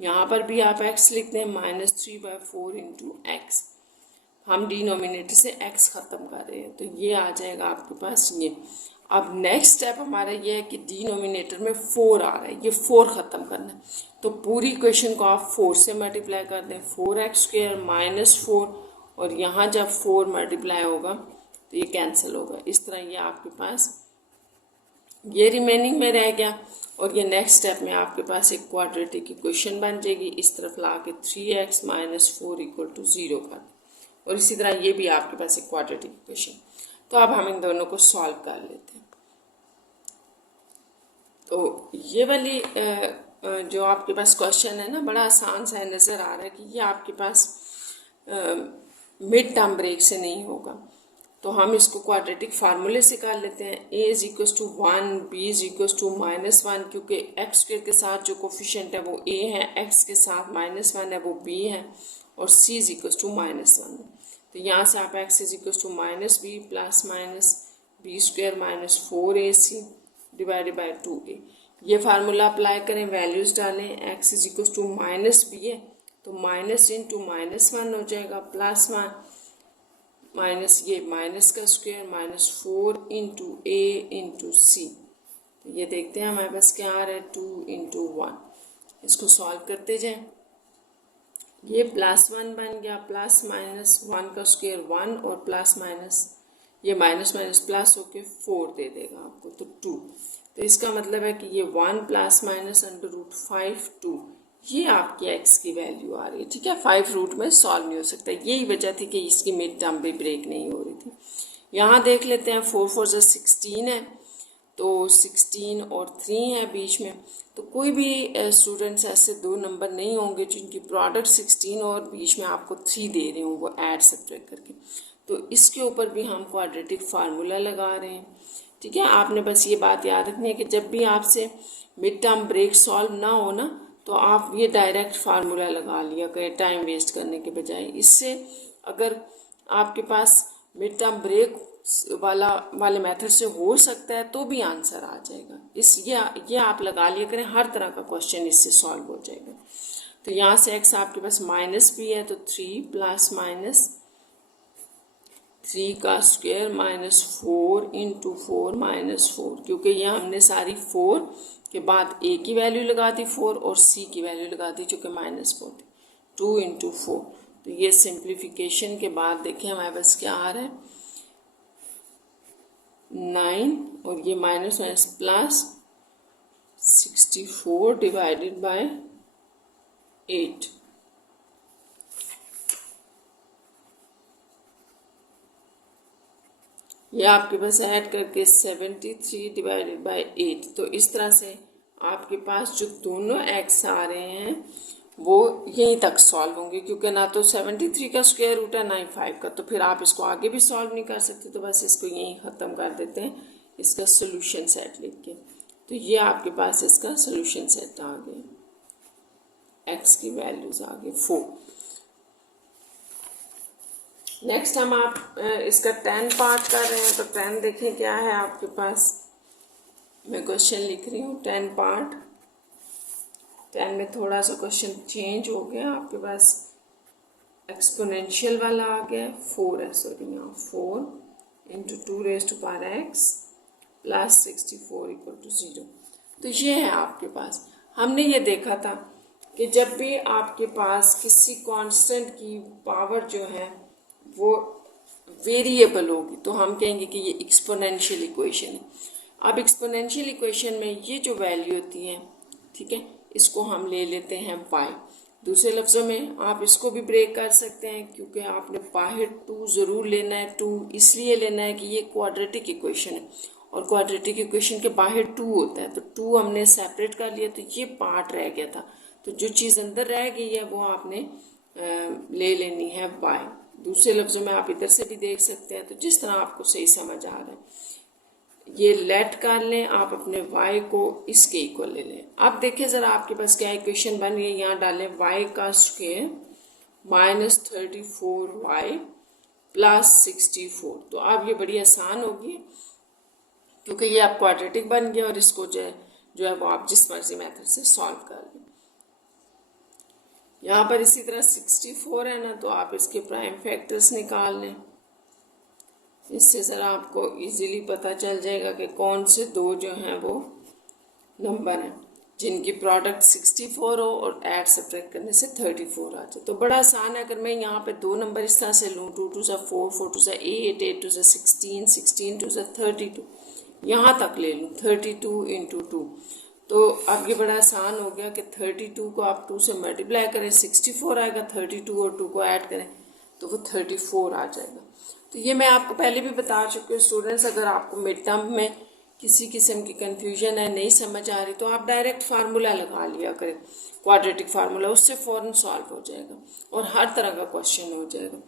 यहाँ पर भी आप x लिखते हैं माइनस 3/4 इंटू एक्स। हम डिनोमिनेटर से x ख़त्म कर रहे हैं, तो ये आ जाएगा आपके पास ये। अब नेक्स्ट स्टेप हमारा ये है कि डिनोमिनेटर में 4 आ रहा है, ये 4 ख़त्म करना है, तो पूरी इक्वेशन को आप 4 से मल्टीप्लाई कर दें, 4x² माइनस 4, और यहाँ जब 4 मल्टीप्लाई होगा तो ये कैंसिल होगा, इस तरह ये आपके पास ये रिमेनिंग में रह गया। और ये नेक्स्ट स्टेप में आपके पास एक क्वाड्रेटिक इक्वेशन बन जाएगी, इस तरफ ला के 3x माइनस 4 इक्वल टू 0 कर, और इसी तरह ये भी आपके पास एक क्वाड्रेटिक इक्वेशन। तो अब हम इन दोनों को सॉल्व कर लेते हैं। तो ये वाली जो आपके पास क्वेश्चन है ना, बड़ा आसान सा नज़र आ रहा है कि ये आपके पास मिड टर्म ब्रेक से नहीं होगा, तो हम इसको क्वाड्रेटिक फार्मूले से कर लेते हैं। a is equals to 1, b is equals to minus 1, क्योंकि एक्स स्क्वायर के साथ जो कोफिशिएंट है वो a है, x के साथ माइनस 1 है वो b है, और c is equals to minus 1। तो यहाँ से आप x is equals to minus b plus minus b² minus 4ac divided by 2a, ये फार्मूला अप्लाई करें, वैल्यूज़ डालें, x is equals to minus b है तो माइनस इंटू माइनस 1 हो जाएगा, प्लस 1 माइनस ये माइनस का square minus 4 into a into C. तो ये देखते हैं हमारे पास क्या आ रहा है, 2 इंटू 1। इसको सॉल्व करते जाएं, ये प्लस 1 बन गया, प्लस माइनस 1 का स्क्वायर 1 और प्लस माइनस ये माइनस माइनस प्लस होके 4 दे देगा आपको, तो 2। तो इसका मतलब है कि ये 1 प्लस माइनस अंडर रूट 5 2, ये आपकी x की वैल्यू आ रही है। ठीक है, 5 रूट में सॉल्व नहीं हो सकता, यही वजह थी कि इसकी मिड टर्म भी ब्रेक नहीं हो रही थी। यहाँ देख लेते हैं, 4 4 जो 16 है, तो 16 और 3 है बीच में, तो कोई भी स्टूडेंट्स ऐसे दो नंबर नहीं होंगे जिनकी प्रोडक्ट 16 और बीच में आपको 3 दे रहे हों वो ऐड सब्ट्रैक्ट करके। तो इसके ऊपर भी हम क्वाड्रेटिक फार्मूला लगा रहे हैं। ठीक है, आपने बस ये बात याद रखनी है कि जब भी आपसे मिड टर्म ब्रेक सॉल्व ना हो ना, तो आप ये डायरेक्ट फार्मूला लगा लिया करें टाइम वेस्ट करने के बजाय। इससे अगर आपके पास मिड टर्म ब्रेक वाले मेथड से हो सकता है तो भी आंसर आ जाएगा। ये आप लगा लिया करें, हर तरह का क्वेश्चन इससे सॉल्व हो जाएगा। तो यहाँ से x आपके पास माइनस भी है, तो 3 प्लस माइनस 3 का स्क्वायर माइनस 4 इंटू 4 माइनस 4, क्योंकि यहाँ हमने सारी 4 के बाद a की वैल्यू लगा दी 4 और c की वैल्यू लगा दी जो कि माइनस 4 थी, 2 इंटू 4। तो ये सिंप्लीफिकेशन के बाद देखें हमारे पास क्या आ रहा है, 9 और ये minus minus plus 64 divided by 8। ये आपके पास ऐड करके 73 डिवाइडेड बाई 8। तो इस तरह से आपके पास जो दोनों x आ रहे हैं वो यहीं तक सॉल्व होंगे, क्योंकि ना तो 73 का स्क्वायर रूट है ना ही 5 का, तो फिर आप इसको आगे भी सॉल्व नहीं कर सकते, तो बस इसको यहीं ख़त्म कर देते हैं इसका सोल्यूशन सेट लिख के। तो ये आपके पास इसका सोल्यूशन सेट आ गया, x की वैल्यूज़ आ गई 4। नेक्स्ट हम आप इसका 10 पार्ट कर रहे हैं, तो 10 देखें क्या है आपके पास, मैं क्वेश्चन लिख रही हूँ 10 पार्ट। 10 में थोड़ा सा क्वेश्चन चेंज हो गया, आपके पास एक्सपोनेंशियल वाला आ गया, 4 है, सॉरी यहाँ 4 into 2 raise to power x plus 64 equal to 0। तो ये है आपके पास। हमने ये देखा था कि जब भी आपके पास किसी कांस्टेंट की पावर जो है वो वेरिएबल होगी तो हम कहेंगे कि ये एक्सपोनेंशियल इक्वेशन है। अब एक्सपोनेंशियल इक्वेशन में ये जो वैल्यू होती है, ठीक है, इसको हम ले लेते हैं y। दूसरे लफ्ज़ों में आप इसको भी ब्रेक कर सकते हैं, क्योंकि आपने बाहर 2 ज़रूर लेना है। 2 इसलिए लेना है कि ये क्वाड्रेटिक इक्वेशन है और क्वाड्रेटिक इक्वेशन के बाहर 2 होता है, तो 2 हमने सेपरेट कर लिया, तो ये पार्ट रह गया था। तो जो चीज़ अंदर रह गई है वो आपने ले लेनी है y। दूसरे लफ्ज़ों में आप इधर से भी देख सकते हैं, तो जिस तरह आपको सही समझ आ रहा है ये लेट कर लें आप अपने y को इसके इक्वल ले लें। अब देखिए ज़रा आपके पास क्या इक्वेशन बन गई, यहाँ डालें y का स्क्वायर माइनस 34y प्लस 64। तो अब ये बड़ी आसान होगी क्योंकि ये आप क्वाड्रेटिक बन गया और इसको जो है वो आप जिस मर्जी मेथड से सॉल्व कर लें। यहाँ पर इसी तरह 64 है ना, तो आप इसके प्राइम फैक्टर्स निकाल लें। इससे ज़रा आपको इजीली पता चल जाएगा कि कौन से दो जो हैं वो नंबर हैं जिनकी प्रोडक्ट 64 हो और ऐड सब्ट्रैक्ट करने से 34 आ जाए। तो बड़ा आसान है। अगर मैं यहाँ पे दो नंबर इस तरह से लूँ, 2 2 4 4 2 8 8 2 16 16 2 32, यहाँ तक ले लूँ 32 इंटू 2, तो अब ये बड़ा आसान हो गया कि 32 को आप 2 से मल्टीप्लाई करें 64 आएगा, 32 और 2 को ऐड करें तो वो 34 आ जाएगा। तो ये मैं आपको पहले भी बता चुकी हूँ स्टूडेंट्स, अगर आपको मिड टर्म में किसी किस्म की कन्फ्यूजन है, नहीं समझ आ रही, तो आप डायरेक्ट फार्मूला लगा लिया करें, क्वाड्रेटिक फार्मूला, उससे फ़ौरन सॉल्व हो जाएगा और हर तरह का क्वेश्चन हो जाएगा।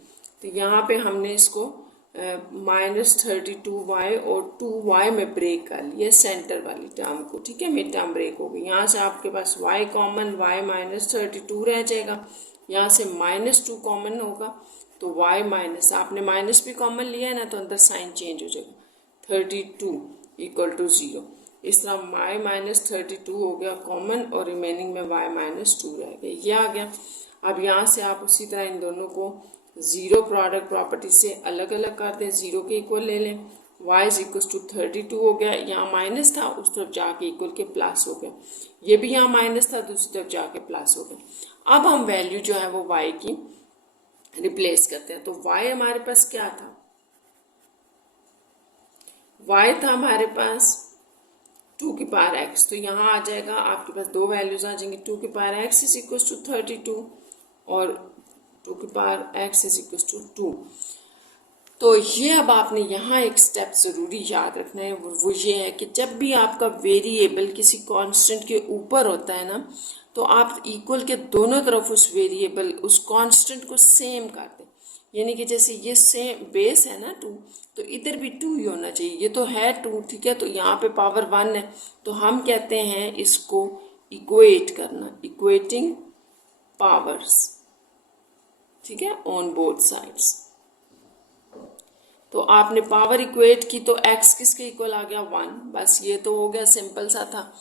तो यहाँ पे हमने इसको -32y और 2y में ब्रेक कर लिया सेंटर वाली टर्म को, ठीक है, मिड टर्म ब्रेक हो गई। यहाँ से आपके पास y कॉमन, y -32 रह जाएगा, यहाँ से -2 कॉमन होगा तो y माइनस, आपने माइनस भी कॉमन लिया है ना, तो अंदर साइन चेंज हो जाएगा 32 इक्वल टू 0। इस तरह y -32 हो गया कॉमन और रिमेनिंग में y -2 रह गया, ये आ गया। अब यहाँ से आप उसी तरह इन दोनों को ज़ीरो प्रोडक्ट प्रॉपर्टी से अलग अलग कर दें, ज़ीरो के इक्वल ले लें। y इज इक्वल टू 32 हो गया, यहाँ माइनस था उस तरफ जाके इक्वल के प्लस हो गया, ये भी यहाँ माइनस था दूसरी तरफ जाके प्लस हो गया। अब हम वैल्यू जो है वो y की रिप्लेस करते हैं। तो y हमारे पास क्या था, y था हमारे पास 2 की पावर x, तो यहाँ आ जाएगा आपके पास दो वैल्यूज आ जाएंगी, 2 की power x is equal to 32 और 2 की power x is equal to 2। तो ये अब आपने यहाँ एक स्टेप ज़रूरी याद रखना है, वो ये है कि जब भी आपका वेरिएबल किसी कांस्टेंट के ऊपर होता है ना, तो आप इक्वल के दोनों तरफ उस वेरिएबल उस कांस्टेंट को सेम कर दें। यानी कि जैसे ये सेम बेस है ना 2, तो इधर भी 2 ही होना चाहिए, ये तो है 2, ठीक है, तो यहाँ पे पावर 1 है, तो हम कहते हैं इसको इक्वेट करना, इक्वेटिंग पावर्स, ठीक है, ऑन बोथ साइड्स। तो आपने पावर इक्वेट की तो x किसके इक्वल आ गया 1, बस ये तो हो गया, सिंपल सा था।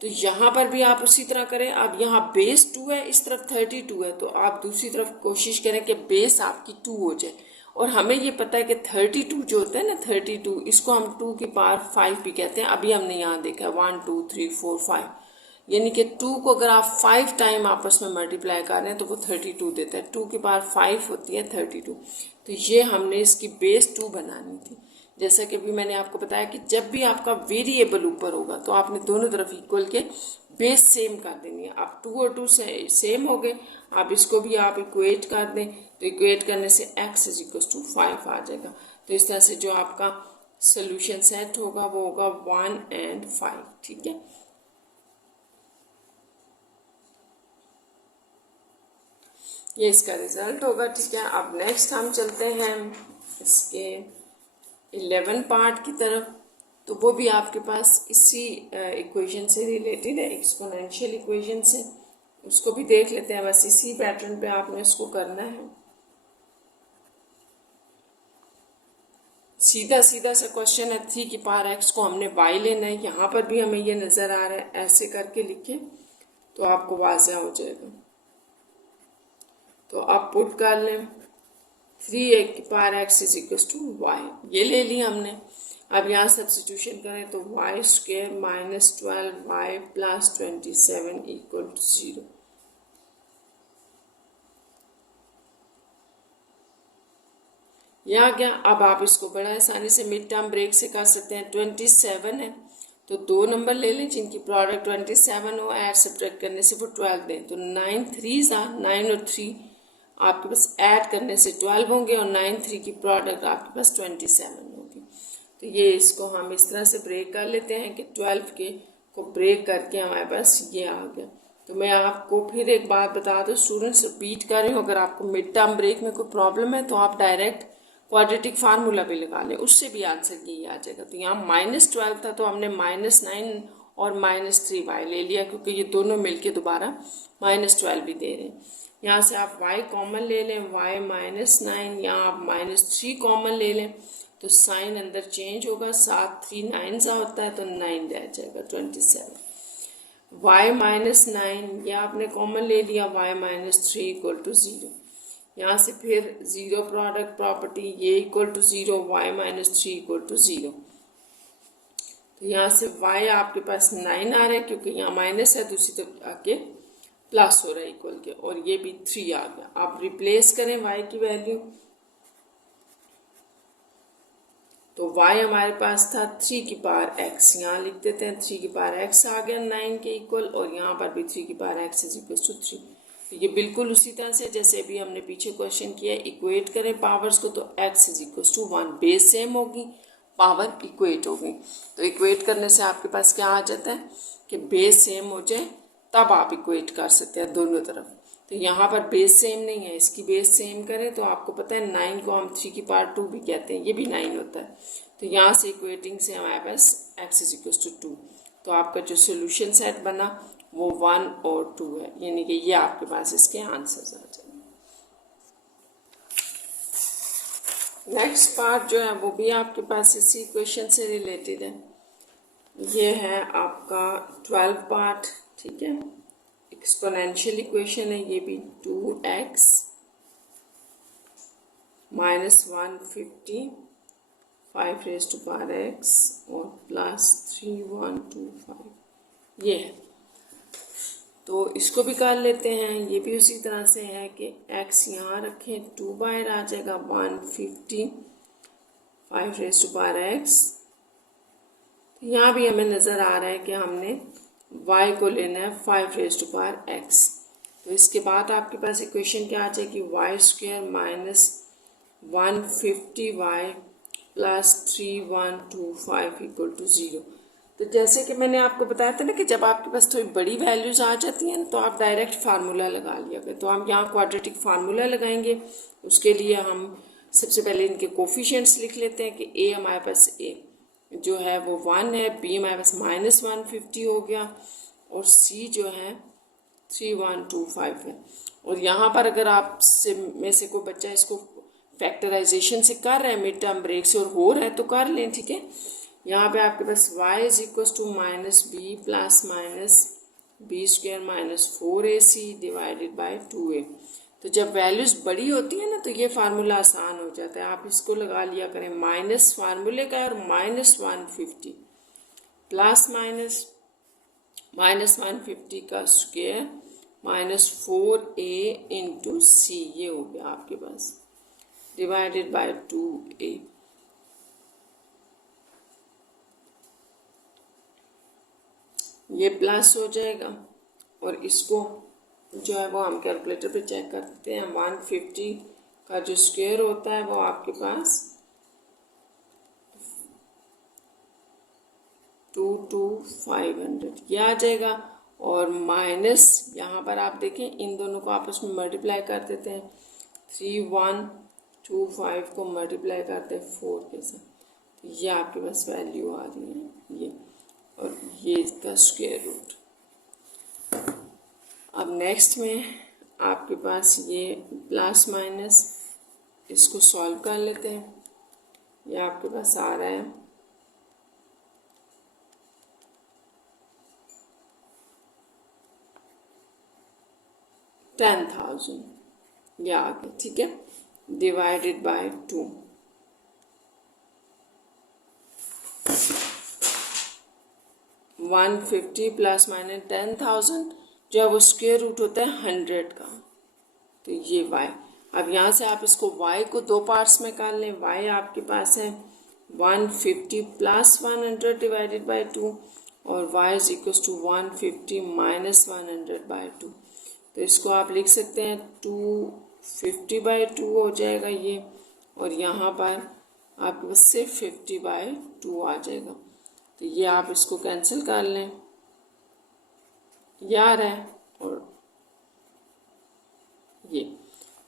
तो यहाँ पर भी आप उसी तरह करें। अब यहाँ बेस 2 है, इस तरफ 32 है, तो आप दूसरी तरफ कोशिश करें कि बेस आपकी 2 हो जाए। और हमें ये पता है कि 32 जो होता है ना 32, इसको हम 2 की पावर 5 भी कहते हैं। अभी हमने यहाँ देखा है 1 2 3 4 5, यानी कि 2 को अगर आप 5 टाइम आपस में मल्टीप्लाई कर रहे हैं तो वो 32 देता है। 2 की पावर 5 होती है 32। तो ये हमने इसकी बेस 2 बनानी थी। जैसा कि अभी मैंने आपको बताया कि जब भी आपका वेरिएबल ऊपर होगा तो आपने दोनों तरफ इक्वल के बेस सेम कर देनी है। अब 2 और 2 सेम हो गए, आप इसको भी आप इक्वेट कर दें, तो इक्वेट करने से x इज इक्वल टू 5 आ जाएगा। तो इस तरह से जो आपका सोल्यूशन सेट होगा वो होगा 1 और 5, ठीक है। ये इसका रिजल्ट होगा, ठीक है। अब नेक्स्ट हम चलते हैं इसके 11 पार्ट की तरफ। तो वो भी आपके पास इसी इक्वेशन से रिलेटेड है, एक्सपोनेंशियल इक्वेशन से, उसको भी देख लेते हैं। बस इसी पैटर्न पे आपने इसको करना है, सीधा सीधा सा क्वेश्चन है। 3 की पावर x को हमने y लेना है, यहाँ पर भी हमें ये नज़र आ रहा है, ऐसे करके लिखें तो आपको वाज़ह हो जाएगा। तो आप पुट कर लें 3 की power x is equal to y, ये ले लिया हमने। अब यहाँ सब्स्टिट्यूशन करें तो y square minus 12y plus 27 equal to 0। यहाँ क्या, अब आप इसको बड़ा आसानी से मिड टर्म ब्रेक से कर सकते हैं। 27 है तो 2 नंबर ले लें जिनकी प्रोडक्ट 27 हो, ऐड सब्ट्रैक्ट करने से वो 12 दें। तो 9 3 9 और 3 आपके पास ऐड करने से 12 होंगे और 9 3 की प्रोडक्ट आपके पास 27 होगी। तो ये इसको हम इस तरह से ब्रेक कर लेते हैं कि 12 के को ब्रेक करके हमारे पास ये आ गया। तो मैं आपको फिर एक बात बता दूं, स्टूडेंट्स रिपीट कर रही हूँ, अगर आपको मिड टर्म ब्रेक में कोई प्रॉब्लम है तो आप डायरेक्ट क्वाड्रेटिक फार्मूला भी लगा लें, उससे भी आंसर यही आ जाएगा। तो यहाँ -12 था तो हमने -9 और -3y ले लिया क्योंकि ये दोनों मिलके दोबारा -12 भी दे रहे हैं। यहाँ से आप y कॉमन ले लें, y -9, यहाँ आप -3 कॉमन ले लें तो साइन अंदर चेंज होगा, 7 3 9 सा होता है तो 9 रह जाएगा 27। y -9 यह आपने कॉमन ले लिया, y -3 इक्वल टू 0। यहाँ से फिर 0 प्रोडक्ट प्रॉपर्टी, ये equal to 0, y -3 equal to 0। तो यहाँ से y आपके पास 9 आ रहा है क्योंकि यहाँ माइनस है, दूसरी तरफ आके प्लस हो रहा है इक्वल के, और ये भी 3 आ गया। आप रिप्लेस करें y की वैल्यू, तो y हमारे पास था 3 की पावर x, यहाँ लिख देते हैं 3 की पावर x आ गया 9 के इक्वल, और यहाँ पर भी 3 की power x is equal to 3। ये बिल्कुल उसी तरह से जैसे अभी हमने पीछे क्वेश्चन किया, इक्वेट करें पावर्स को तो x is equal to 1, base same होगी, पावर इक्वेट हो गई। तो इक्वेट करने से आपके पास क्या आ जाता है कि बेस सेम हो जाए तब आप इक्वेट कर सकते हैं दोनों तरफ। तो यहाँ पर बेस सेम नहीं है, इसकी बेस सेम करें तो आपको पता है 9 को हम 3 की पावर 2 भी कहते हैं, ये भी 9 होता है। तो यहाँ से इक्वेटिंग से हमारे पास x इज इक्वल टू 2। तो आपका जो सोल्यूशन सेट बना वो 1 और 2 है, यानी कि ये आपके पास इसके आंसर्स आ जाएंगे। नेक्स्ट पार्ट जो है वो भी आपके पास इसी क्वेश्चन से रिलेटेड है। ये है आपका 12 पार्ट, ठीक है, एक्सपोनेंशियल इक्वेशन है ये भी। 2x -150 5 raise to power x और प्लस 3125 ये है। तो इसको भी कर लेते हैं, ये भी उसी तरह से है कि x यहाँ रखें, 2 बाहर आ जाएगा, 150 5 रेज़ टू पावर x। यहाँ भी हमें नज़र आ रहा है कि हमने y को लेना है 5 रेज़ टू पावर x। तो इसके बाद आपके पास इक्वेशन क्या आ जाएगी, y square minus 150y plus 3125 equal to 0। तो जैसे कि मैंने आपको बताया था ना कि जब आपके पास थोड़ी बड़ी वैल्यूज आ जाती हैं तो आप डायरेक्ट फार्मूला लगा लिया करें। तो हम यहाँ क्वाड्रेटिक फार्मूला लगाएंगे, उसके लिए हम सबसे पहले इनके कोफिशिएंट्स लिख लेते हैं कि a हमारे पास a जो है वो 1 है, b हमारे पास -150 हो गया और c जो है 3125 है। और यहाँ पर अगर आप में से कोई बच्चा इसको फैक्टराइजेशन से कर रहे हैं मिड टर्म ब्रेक से और हो रहा है तो कर लें, ठीक है। यहाँ पे आपके पास y is equal to -b plus -b square -4ac divided by 2a। तो जब वैल्यूज़ बड़ी होती है ना तो ये फार्मूला आसान हो जाता है, आप इसको लगा लिया करें माइनस फार्मूले का और -150 प्लस -150 का स्क्वायर -4a इंटू सी, ये हो गया आपके पास डिवाइडेड बाय 2a। ये प्लस हो जाएगा और इसको जो है वो हम कैलकुलेटर पे चेक कर देते हैं। 150 का जो स्क्वायर होता है वो आपके पास 2500 ये आ जाएगा, और माइनस यहाँ पर आप देखें इन दोनों को आपस में मल्टीप्लाई कर देते हैं, 3125 को मल्टीप्लाई करते हैं 4 के साथ, तो ये आपके पास वैल्यू आ रही है ये, और ये इसका स्क्वायर रूट। अब नेक्स्ट में आपके पास ये प्लस माइनस, इसको सॉल्व कर लेते हैं। ये आपके पास आ रहा है 10,000, ये आ गया, ठीक है, डिवाइडेड बाय 2। 150 प्लस माइनस 10,000 जो है वो स्क्वायर रूट होता है 100 का। तो ये y, अब यहाँ से आप इसको y को दो पार्ट्स में कर लें। y आपके पास है 150 प्लस 100 डिवाइडेड बाई 2 और y is equal to 150 minus 100 by 2। तो इसको आप लिख सकते हैं 250 बाई 2 हो जाएगा ये, और यहाँ पर आपके पास सिर्फ 50 बाई 2 आ जाएगा। तो ये आप इसको कैंसिल कर लें, ये आ रहा है, और ये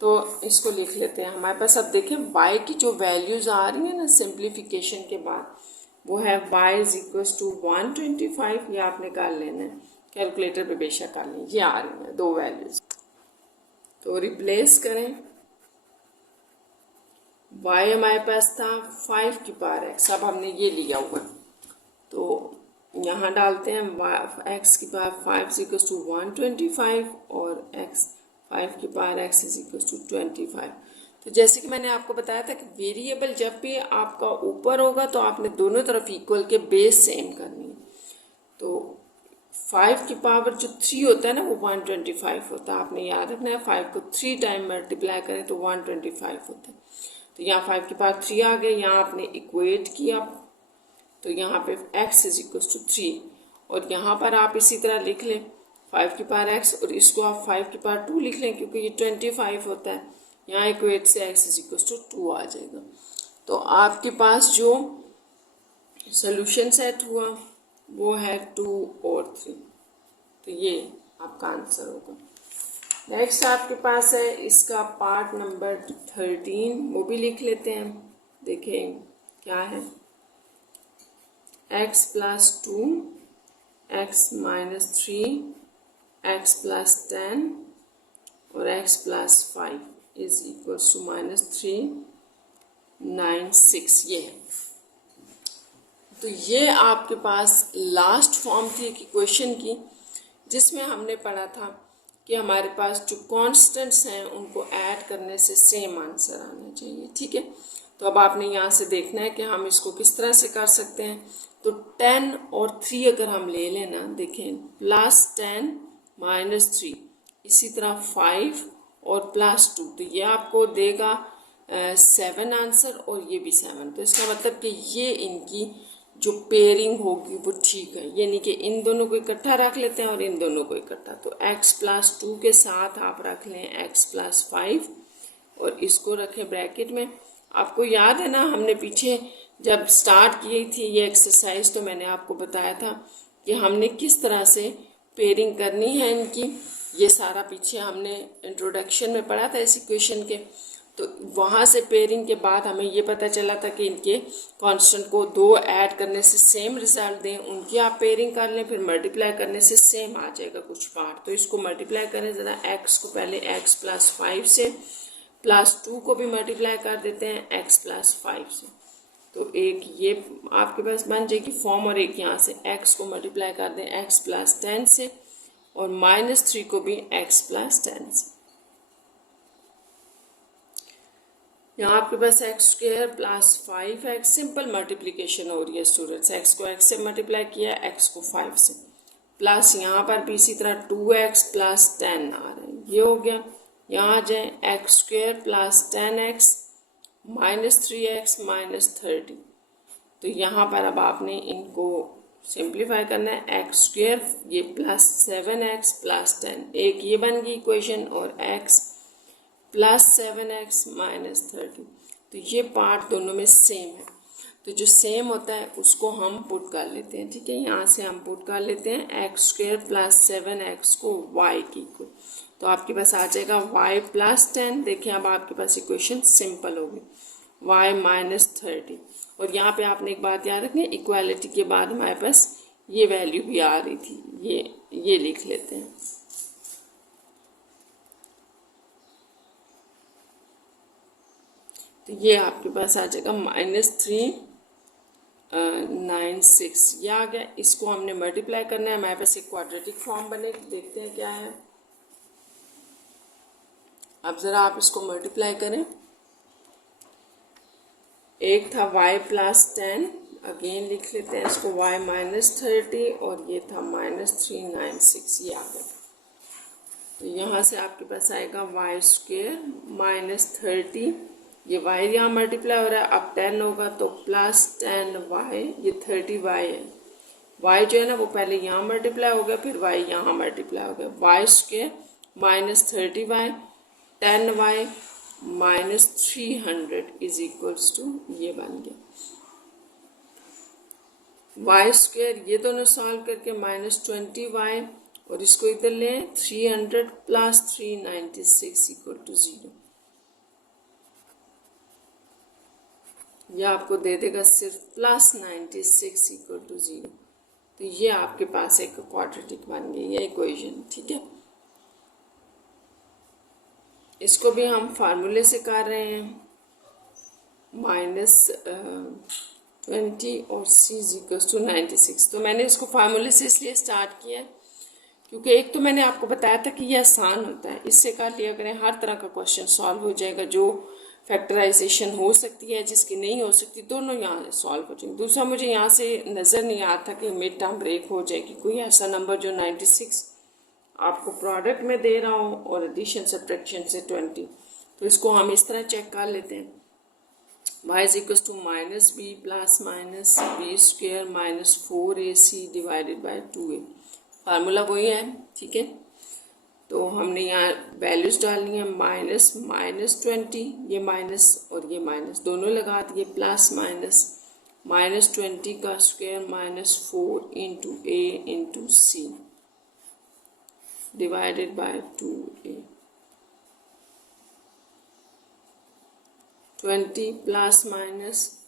तो इसको लिख लेते हैं। हमारे पास अब देखें y की जो वैल्यूज़ आ रही हैं ना सिंप्लीफिकेशन के बाद, वो है y इज इक्वल टू 125, ये आपने कर लेना है, कैलकुलेटर पे बेशक कर लें, ये आ रही हैं दो वैल्यूज़। तो रिप्लेस करें, y हमारे पास था 5 की पावर x, अब हमने ये लिया हुआ, तो यहाँ डालते हैं x की पावर 5 इज इक्वल टू 125 और x 5 की power x is equal to 25। तो जैसे कि मैंने आपको बताया था कि वेरिएबल जब भी आपका ऊपर होगा तो आपने दोनों तरफ इक्वल के बेस सेम करनी है। तो 5 की पावर जो 3 होता है ना वो 125 होता है, आपने याद रखना है। 5 को 3 टाइम मल्टीप्लाई करें तो 125 होता है। तो यहाँ 5 की पावर 3 आ गए, यहाँ आपने इक्वेट किया, तो यहाँ पे x इज इक्वल टू 3, और यहाँ पर आप इसी तरह लिख लें 5 की पावर x, और इसको आप 5 की पावर 2 लिख लें क्योंकि ये 25 होता है। यहाँ इक्वेट से x इज इक्वल टू 2 आ जाएगा। तो आपके पास जो सोल्यूशन सेट हुआ वो है 2 और 3, तो ये आपका आंसर होगा। नेक्स्ट आपके पास है इसका पार्ट नंबर 13, वो भी लिख लेते हैं। देखें क्या है, x plus 2 x minus 3 x plus 10 और x plus 5 is equal to minus 3 9 6, ये है। तो ये आपके पास लास्ट फॉर्म थी एक इक्वेशन की, जिसमें हमने पढ़ा था कि हमारे पास जो कॉन्स्टेंट्स हैं उनको ऐड करने से सेम आंसर आना चाहिए, ठीक है। तो अब आपने यहाँ से देखना है कि हम इसको किस तरह से कर सकते हैं। तो 10 और 3 अगर हम ले लेना, देखें प्लस 10 माइनस 3, इसी तरह 5 और प्लस 2, तो ये आपको देगा 7 आंसर, और ये भी 7। तो इसका मतलब कि ये इनकी जो पेयरिंग होगी वो ठीक है, यानी कि इन दोनों को इकट्ठा रख लेते हैं और इन दोनों को इकट्ठा। तो x प्लस 2 के साथ आप रख लें x प्लस 5 और इसको रखें ब्रैकेट में। आपको याद है ना, हमने पीछे जब स्टार्ट की थी ये एक्सरसाइज, तो मैंने आपको बताया था कि हमने किस तरह से पेयरिंग करनी है इनकी। ये सारा पीछे हमने इंट्रोडक्शन में पढ़ा था इस इक्वेशन के। तो वहाँ से पेयरिंग के बाद हमें ये पता चला था कि इनके कांस्टेंट को 2 ऐड करने से सेम रिजल्ट दें, उनकी आप पेयरिंग कर लें, फिर मल्टीप्लाई करने से सेम आ जाएगा कुछ पार्ट। तो इसको मल्टीप्लाई करें ज़रा, x को पहले x प्लस 5 से, प्लस 2 को भी मल्टीप्लाई कर देते हैं x प्लस 5 से। तो एक ये आपके पास बन जाएगी फॉर्म, और एक यहाँ से x को मल्टीप्लाई कर दें x प्लस 10 से, और माइनस 3 को भी x प्लस 10 से। यहाँ आपके पास X square plus 5x, simple multiplication हो रही है स्टूडेंट्स। x को x से मल्टीप्लाई किया, x को 5 से, प्लस यहाँ पर भी इसी तरह 2x प्लस 10 आ रहे हैं, ये हो गया। यहाँ आ जाए x square plus 10x minus 3x minus 30। तो यहाँ पर अब आपने इनको सिंप्लीफाई करना है, एक्स स्क्वायर ये प्लस 7x प्लस 10, एक ये बन गई इक्वेशन, और x प्लस 7x माइनस 30। तो ये पार्ट दोनों में सेम है, तो जो सेम होता है उसको हम पुट कर लेते हैं, ठीक है। यहाँ से हम पुट कर लेते हैं एक्स स्क्वायर प्लस 7x को y की इक्वल, तो आपके पास आ जाएगा y प्लस 10। देखिए अब आपके पास इक्वेशन सिंपल होगी, y माइनस 30। और यहाँ पे आपने एक बात याद रखनी है, इक्वालिटी के बाद हमारे पास ये वैल्यू भी आ रही थी, ये लिख लेते हैं। तो ये आपके पास आ जाएगा -396, ये आ गया। इसको हमने मल्टीप्लाई करना है, हमारे पास एक क्वाड्रेटिक फॉर्म बने, देखते हैं क्या है। अब ज़रा आप इसको मल्टीप्लाई करें, एक था y प्लस 10, अगेन लिख लेते हैं इसको, y -30 और ये था -396, ये आ गया। तो यहाँ से आपके पास आएगा y² -30, ये y यहाँ मल्टीप्लाई हो रहा है, अब 10 होगा तो +10y, ये 30y है। y जो है ना वो पहले यहाँ मल्टीप्लाई हो गया, फिर y यहाँ मल्टीप्लाई हो गया, y² -30y 10y -300 is equals to, ये बन गया y², ये दोनों सॉल्व करके -20y, और इसको इधर लें 300 + 396 इक्वल टू 0। यह आपको दे देगा सिर्फ +96 इक्वल टू 0। तो ये आपके पास एक क्वाड्रेटिक बन गई है इक्वेशन, ठीक है। इसको भी हम फार्मूले से कर रहे हैं, -20 और c = 96। तो मैंने इसको फार्मूले से इसलिए स्टार्ट किया है क्योंकि एक तो मैंने आपको बताया था कि ये आसान होता है, इससे कर लिया करें, हर तरह का क्वेश्चन सॉल्व हो जाएगा। जो फैक्टराइजेशन हो सकती है, जिसकी नहीं हो सकती, दोनों यहाँ सॉल्व हो जाएंगे। दूसरा, मुझे यहाँ से नज़र नहीं आता कि मिड टर्म ब्रेक हो जाएगी, कोई ऐसा नंबर जो 96 आपको प्रोडक्ट में दे रहा हो और एडिशन सब्ट्रैक्शन से 20। तो इसको हम इस तरह चेक कर लेते हैं, y = -b + -b² -4ac / 2a। Formula वही है, ठीक है। तो हमने यहाँ वैल्यूज डालनी है, -20, ये माइनस और ये माइनस दोनों लगा दिए, प्लस माइनस -20 का square -4 × a × c / 2a। 20 plus minus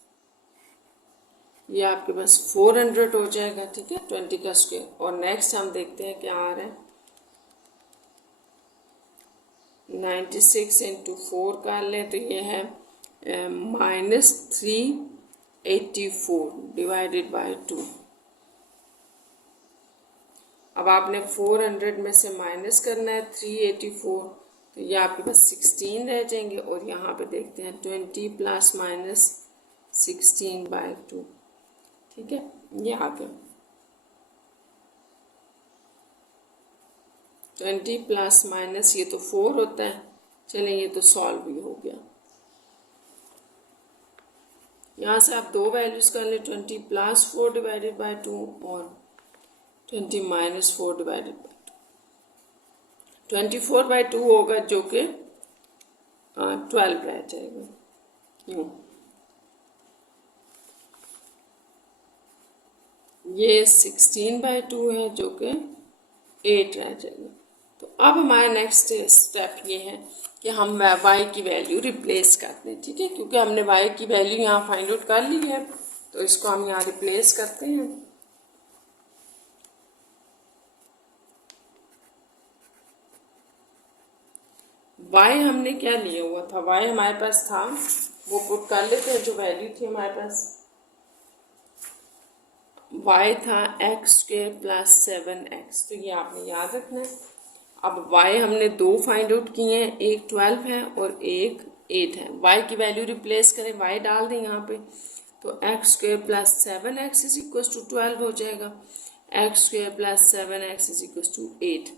ये आपके पास 400 हो जाएगा, ठीक है, 20 का स्क्वायर। और नेक्स्ट हम देखते हैं क्या आ रहा है, 96 × 4 कर लें तो ये है -384 / 2। अब आपने 400 में से माइनस करना है 384, तो ये आपके पास 16 रह जाएंगे। और यहाँ पे देखते हैं 20 ± 16/2, ठीक है, ये आ गया 20 ± ये तो 4 होता है। चलें, ये तो सॉल्व भी हो गया। यहाँ से आप दो वैल्यूज कर लें, 20 + 4 / 2 और 20 - 4 / 2। 24/2 होगा जो कि 12 रह जाएगा, यूँ। ये 16/2 है जो कि 8 रह जाएगा। तो अब हमारा नेक्स्ट स्टेप ये है कि हम y की वैल्यू रिप्लेस करते हैं, ठीक है, क्योंकि हमने y की वैल्यू यहाँ फाइंड आउट कर ली है, तो इसको हम यहाँ रिप्लेस करते हैं। y हमने क्या लिया हुआ था, y हमारे पास था, वो पुट कर लेते हैं, जो वैल्यू थी हमारे पास। y था x² + 7x, तो ये आपने याद रखना है। अब y हमने दो फाइंड आउट किए हैं, एक 12 है और एक 8 है। y की वैल्यू रिप्लेस करें, y डाल दें यहाँ पे, तो x² + 7x = 12 हो जाएगा, x² + 7x = 8।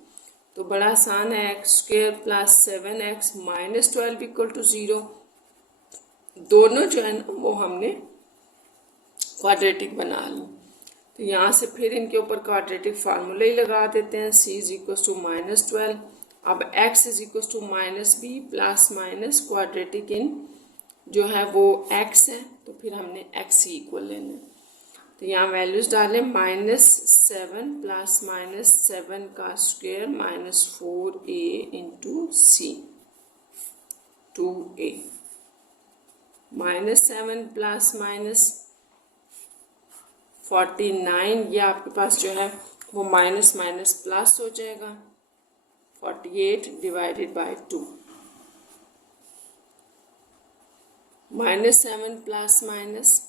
तो बड़ा आसान है, x² + 7x - 12 = 0। दोनों जो है ना वो हमने क्वाड्रेटिक बना ली। तो यहाँ से फिर इनके ऊपर क्वाड्रेटिक फार्मूला ही लगा देते हैं, c = -12। अब x = -b ± क्वाड्रेटिक इन जो है वो x है, तो फिर हमने x इक्वल लेना है। तो यहाँ वैल्यूज डालें, -7 ± 7 का स्क्वायर -4a × c 2a, -7 ± 49, ये आपके पास जो है वो माइनस माइनस प्लस हो जाएगा, 48 / 2, -7 ±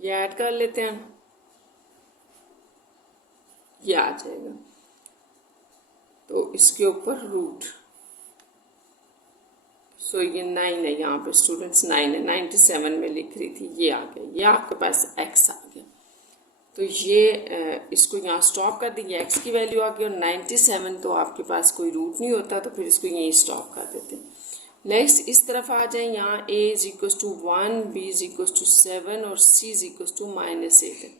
ये ऐड कर लेते हैं, ये आ जाएगा। तो इसके ऊपर रूट सो ये 9 है, यहाँ पे स्टूडेंट्स 9 है, 97 में लिख रही थी, ये आ गया, ये आपके पास x आ गया। तो ये इसको यहाँ स्टॉप कर देंगे, x की वैल्यू आ गई, और 97 तो आपके पास कोई रूट नहीं होता, तो फिर इसको यहीं स्टॉप कर देते हैं। नेक्स्ट इस तरफ आ जाए, यहाँ a is equal to 1, b is equal to 7 और c इज इक्वल टू -8 है।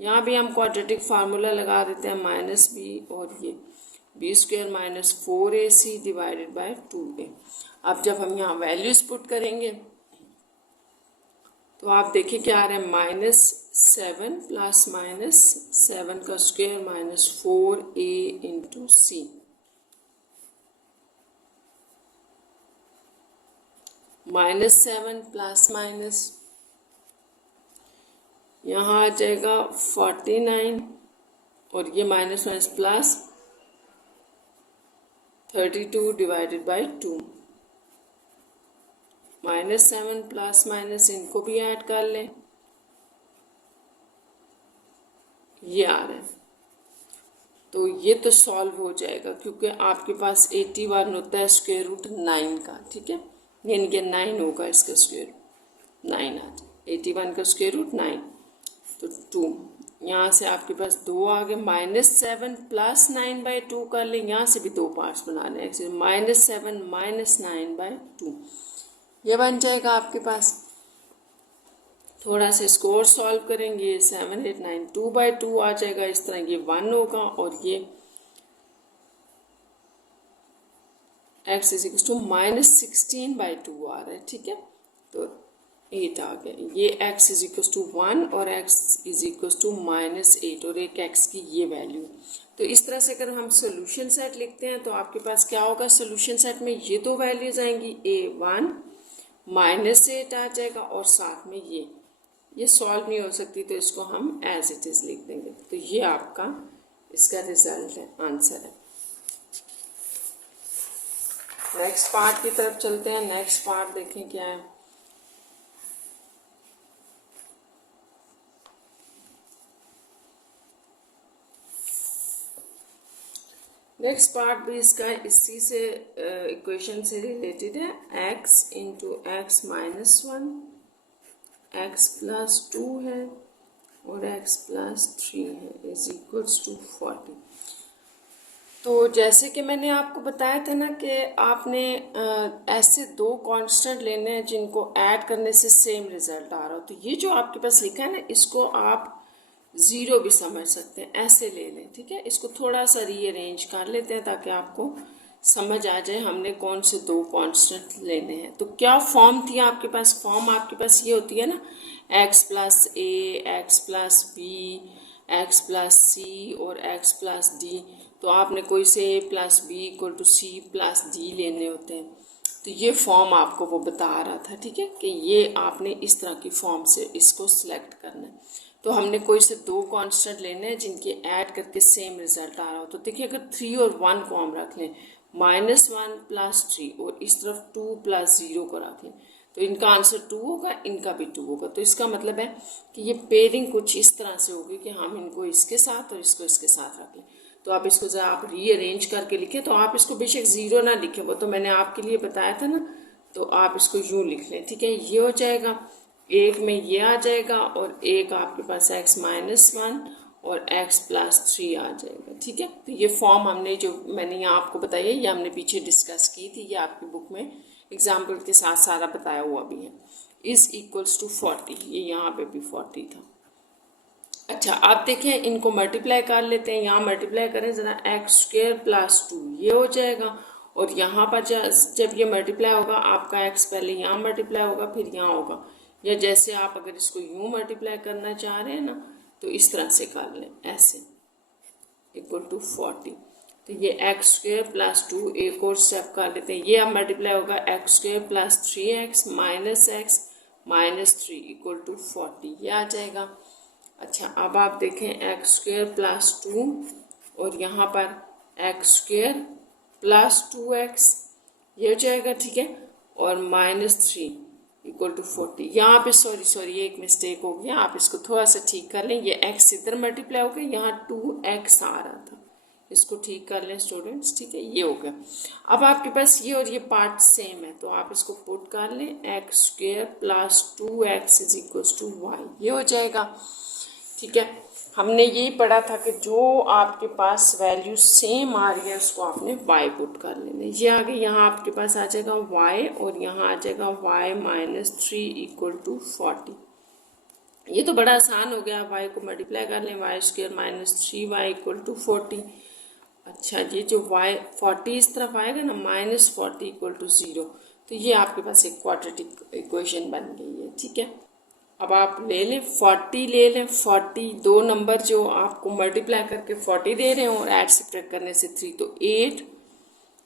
यहाँ भी हम क्वाड्रेटिक फार्मूला लगा देते हैं, -b और ये b² - 4ac divided by 2a। अब जब हम यहाँ वैल्यूज पुट करेंगे तो आप देखिए क्या आ रहा है, -7 + -7 का स्क्वायर -4a इंटू c, -7 ± यहाँ आ जाएगा 49 और ये माइनस प्लस 32 डिवाइडेड बाय 2, -7 ± इनको भी ऐड कर लें, ये आ रहा है। तो ये तो सॉल्व हो जाएगा क्योंकि आपके पास 81 होता है स्क्वायर रूट 9 का, ठीक है, यानी कि 9 होगा इसका स्क्वायर रूट 9 आ जाए, 81 का स्क्वायर रूट 9, तो 2 यहाँ से आपके पास 2 आ गए, -7 + 9/2 कर लें, यहाँ से भी 2 पार्ट्स बना लें, -7 - 9/2 ये बन जाएगा आपके पास। थोड़ा सा इसको और सॉल्व करेंगे, 7 8 9 2/2 आ जाएगा, इस तरह ये 1 होगा और ये x इज इक्वल टू -16/2 आ रहा है, ठीक है, तो 8 आ गया, ये x इज इक्वल टू 1 और x इज इक्वल टू -8 और एक x की ये वैल्यू। तो इस तरह से अगर हम सोल्यूशन सेट लिखते हैं तो आपके पास क्या होगा, सोल्यूशन सेट में ये दो वैल्यूज आएंगी, a1 -8 आ जाएगा और साथ में ये सॉल्व नहीं हो सकती तो इसको हम एज इट इज़ लिख देंगे। तो ये आपका इसका रिजल्ट है, आंसर है। नेक्स्ट पार्ट की तरफ चलते हैं। नेक्स्ट पार्ट देखें क्या है। नेक्स्ट पार्ट भी इसका इसी से इक्वेशन से रिलेटेड है, x × x - 1 x + 2 है और x + 3 है इज इक्वल्स टू 40। तो जैसे कि मैंने आपको बताया था ना कि आपने ऐसे दो कांस्टेंट लेने हैं जिनको ऐड करने से सेम रिजल्ट आ रहा हो। तो ये जो आपके पास लिखा है ना, इसको आप 0 भी समझ सकते हैं, ऐसे ले लें, ठीक है। इसको थोड़ा सा रीअरेंज कर लेते हैं ताकि आपको समझ आ जाए हमने कौन से दो कांस्टेंट लेने हैं। तो क्या फॉर्म थी आपके पास, फॉर्म आपके पास ये होती है ना, x + a, x + b, x + c और x + d। तो आपने कोई से a + b = c + d लेने होते हैं। तो ये फॉर्म आपको वो बता रहा था, ठीक है, कि ये आपने इस तरह की फॉर्म से इसको सिलेक्ट करना है। तो हमने कोई से दो कांस्टेंट लेने हैं जिनके ऐड करके सेम रिजल्ट आ रहा हो। तो देखिए अगर 3 और 1 को हम रख लें, -1 + 3 और इस तरफ 2 + 0 को रख लें, तो इनका आंसर 2 होगा, इनका भी 2 होगा। तो इसका मतलब है कि ये पेयरिंग कुछ इस तरह से होगी कि हम इनको इसके साथ और इसको इसके साथ रख लें। तो आप इसको ज़रा आप रीअरेंज करके लिखें। तो आप इसको बेशक 0 ना लिखें, वो तो मैंने आपके लिए बताया था ना, तो आप इसको यूँ लिख लें, ठीक है। ये हो जाएगा, एक में ये आ जाएगा और एक आपके पास x - 1 और x + 3 आ जाएगा, ठीक है। तो ये फॉर्म हमने जो मैंने यहाँ आपको बताई है, ये हमने पीछे डिस्कस की थी, ये आपकी बुक में एग्जाम्पल के साथ सारा बताया हुआ भी है। इज इक्वल्स टू 40, ये यहाँ पे भी 40 था। अच्छा, आप देखें इनको मल्टीप्लाई कर लेते हैं। यहाँ मल्टीप्लाई करें ज़रा, x² + 2 ये हो जाएगा और यहाँ पर जब ये मल्टीप्लाई होगा आपका x पहले यहाँ मल्टीप्लाई होगा फिर यहाँ होगा, या जैसे आप अगर इसको यूँ मल्टीप्लाई करना चाह रहे हैं ना तो इस तरह से कर लें, ऐसे = 40। तो ये x² + 2 एक और स्टेप कर लेते हैं। ये अब मल्टीप्लाई होगा x² + 3x - x - 3 = 40, ये आ जाएगा। अच्छा, अब आप देखें x² + 2 और यहाँ पर x² + 2x ये हो जाएगा, ठीक है, और -3 = 40। यहाँ पे सॉरी ये एक मिस्टेक हो गया, आप इसको थोड़ा सा ठीक कर लें। ये x इधर मल्टीप्लाई हो गया, यहाँ 2x आ रहा था, इसको ठीक कर लें स्टूडेंट्स, ठीक है। ये हो गया। अब आपके पास ये और ये पार्ट सेम है, तो आप इसको पुट कर लें, x square plus 2x is equal to y, ये हो जाएगा, ठीक है। हमने यही पढ़ा था कि जो आपके पास वैल्यू सेम आ रही है उसको आपने y पुट कर लेना। ये आगे यहाँ आपके पास आ जाएगा y और यहाँ आ जाएगा y माइनस 3 इक्वल टू 40। ये तो बड़ा आसान हो गया, y को मल्टीप्लाई कर लें, y square minus 3y equal to 40। अच्छा, ये जो y 40 इस तरफ आएगा ना, माइनस 40 इक्वल टू 0, तो ये आपके पास एक क्वाड्रेटिक इक्वेशन बन गई है, ठीक है। अब आप ले लें 40, ले लें 40, दो नंबर जो आपको मल्टीप्लाई करके 40 दे रहे हैं और ऐड सब्ट्रैक्ट करने से 3, तो 8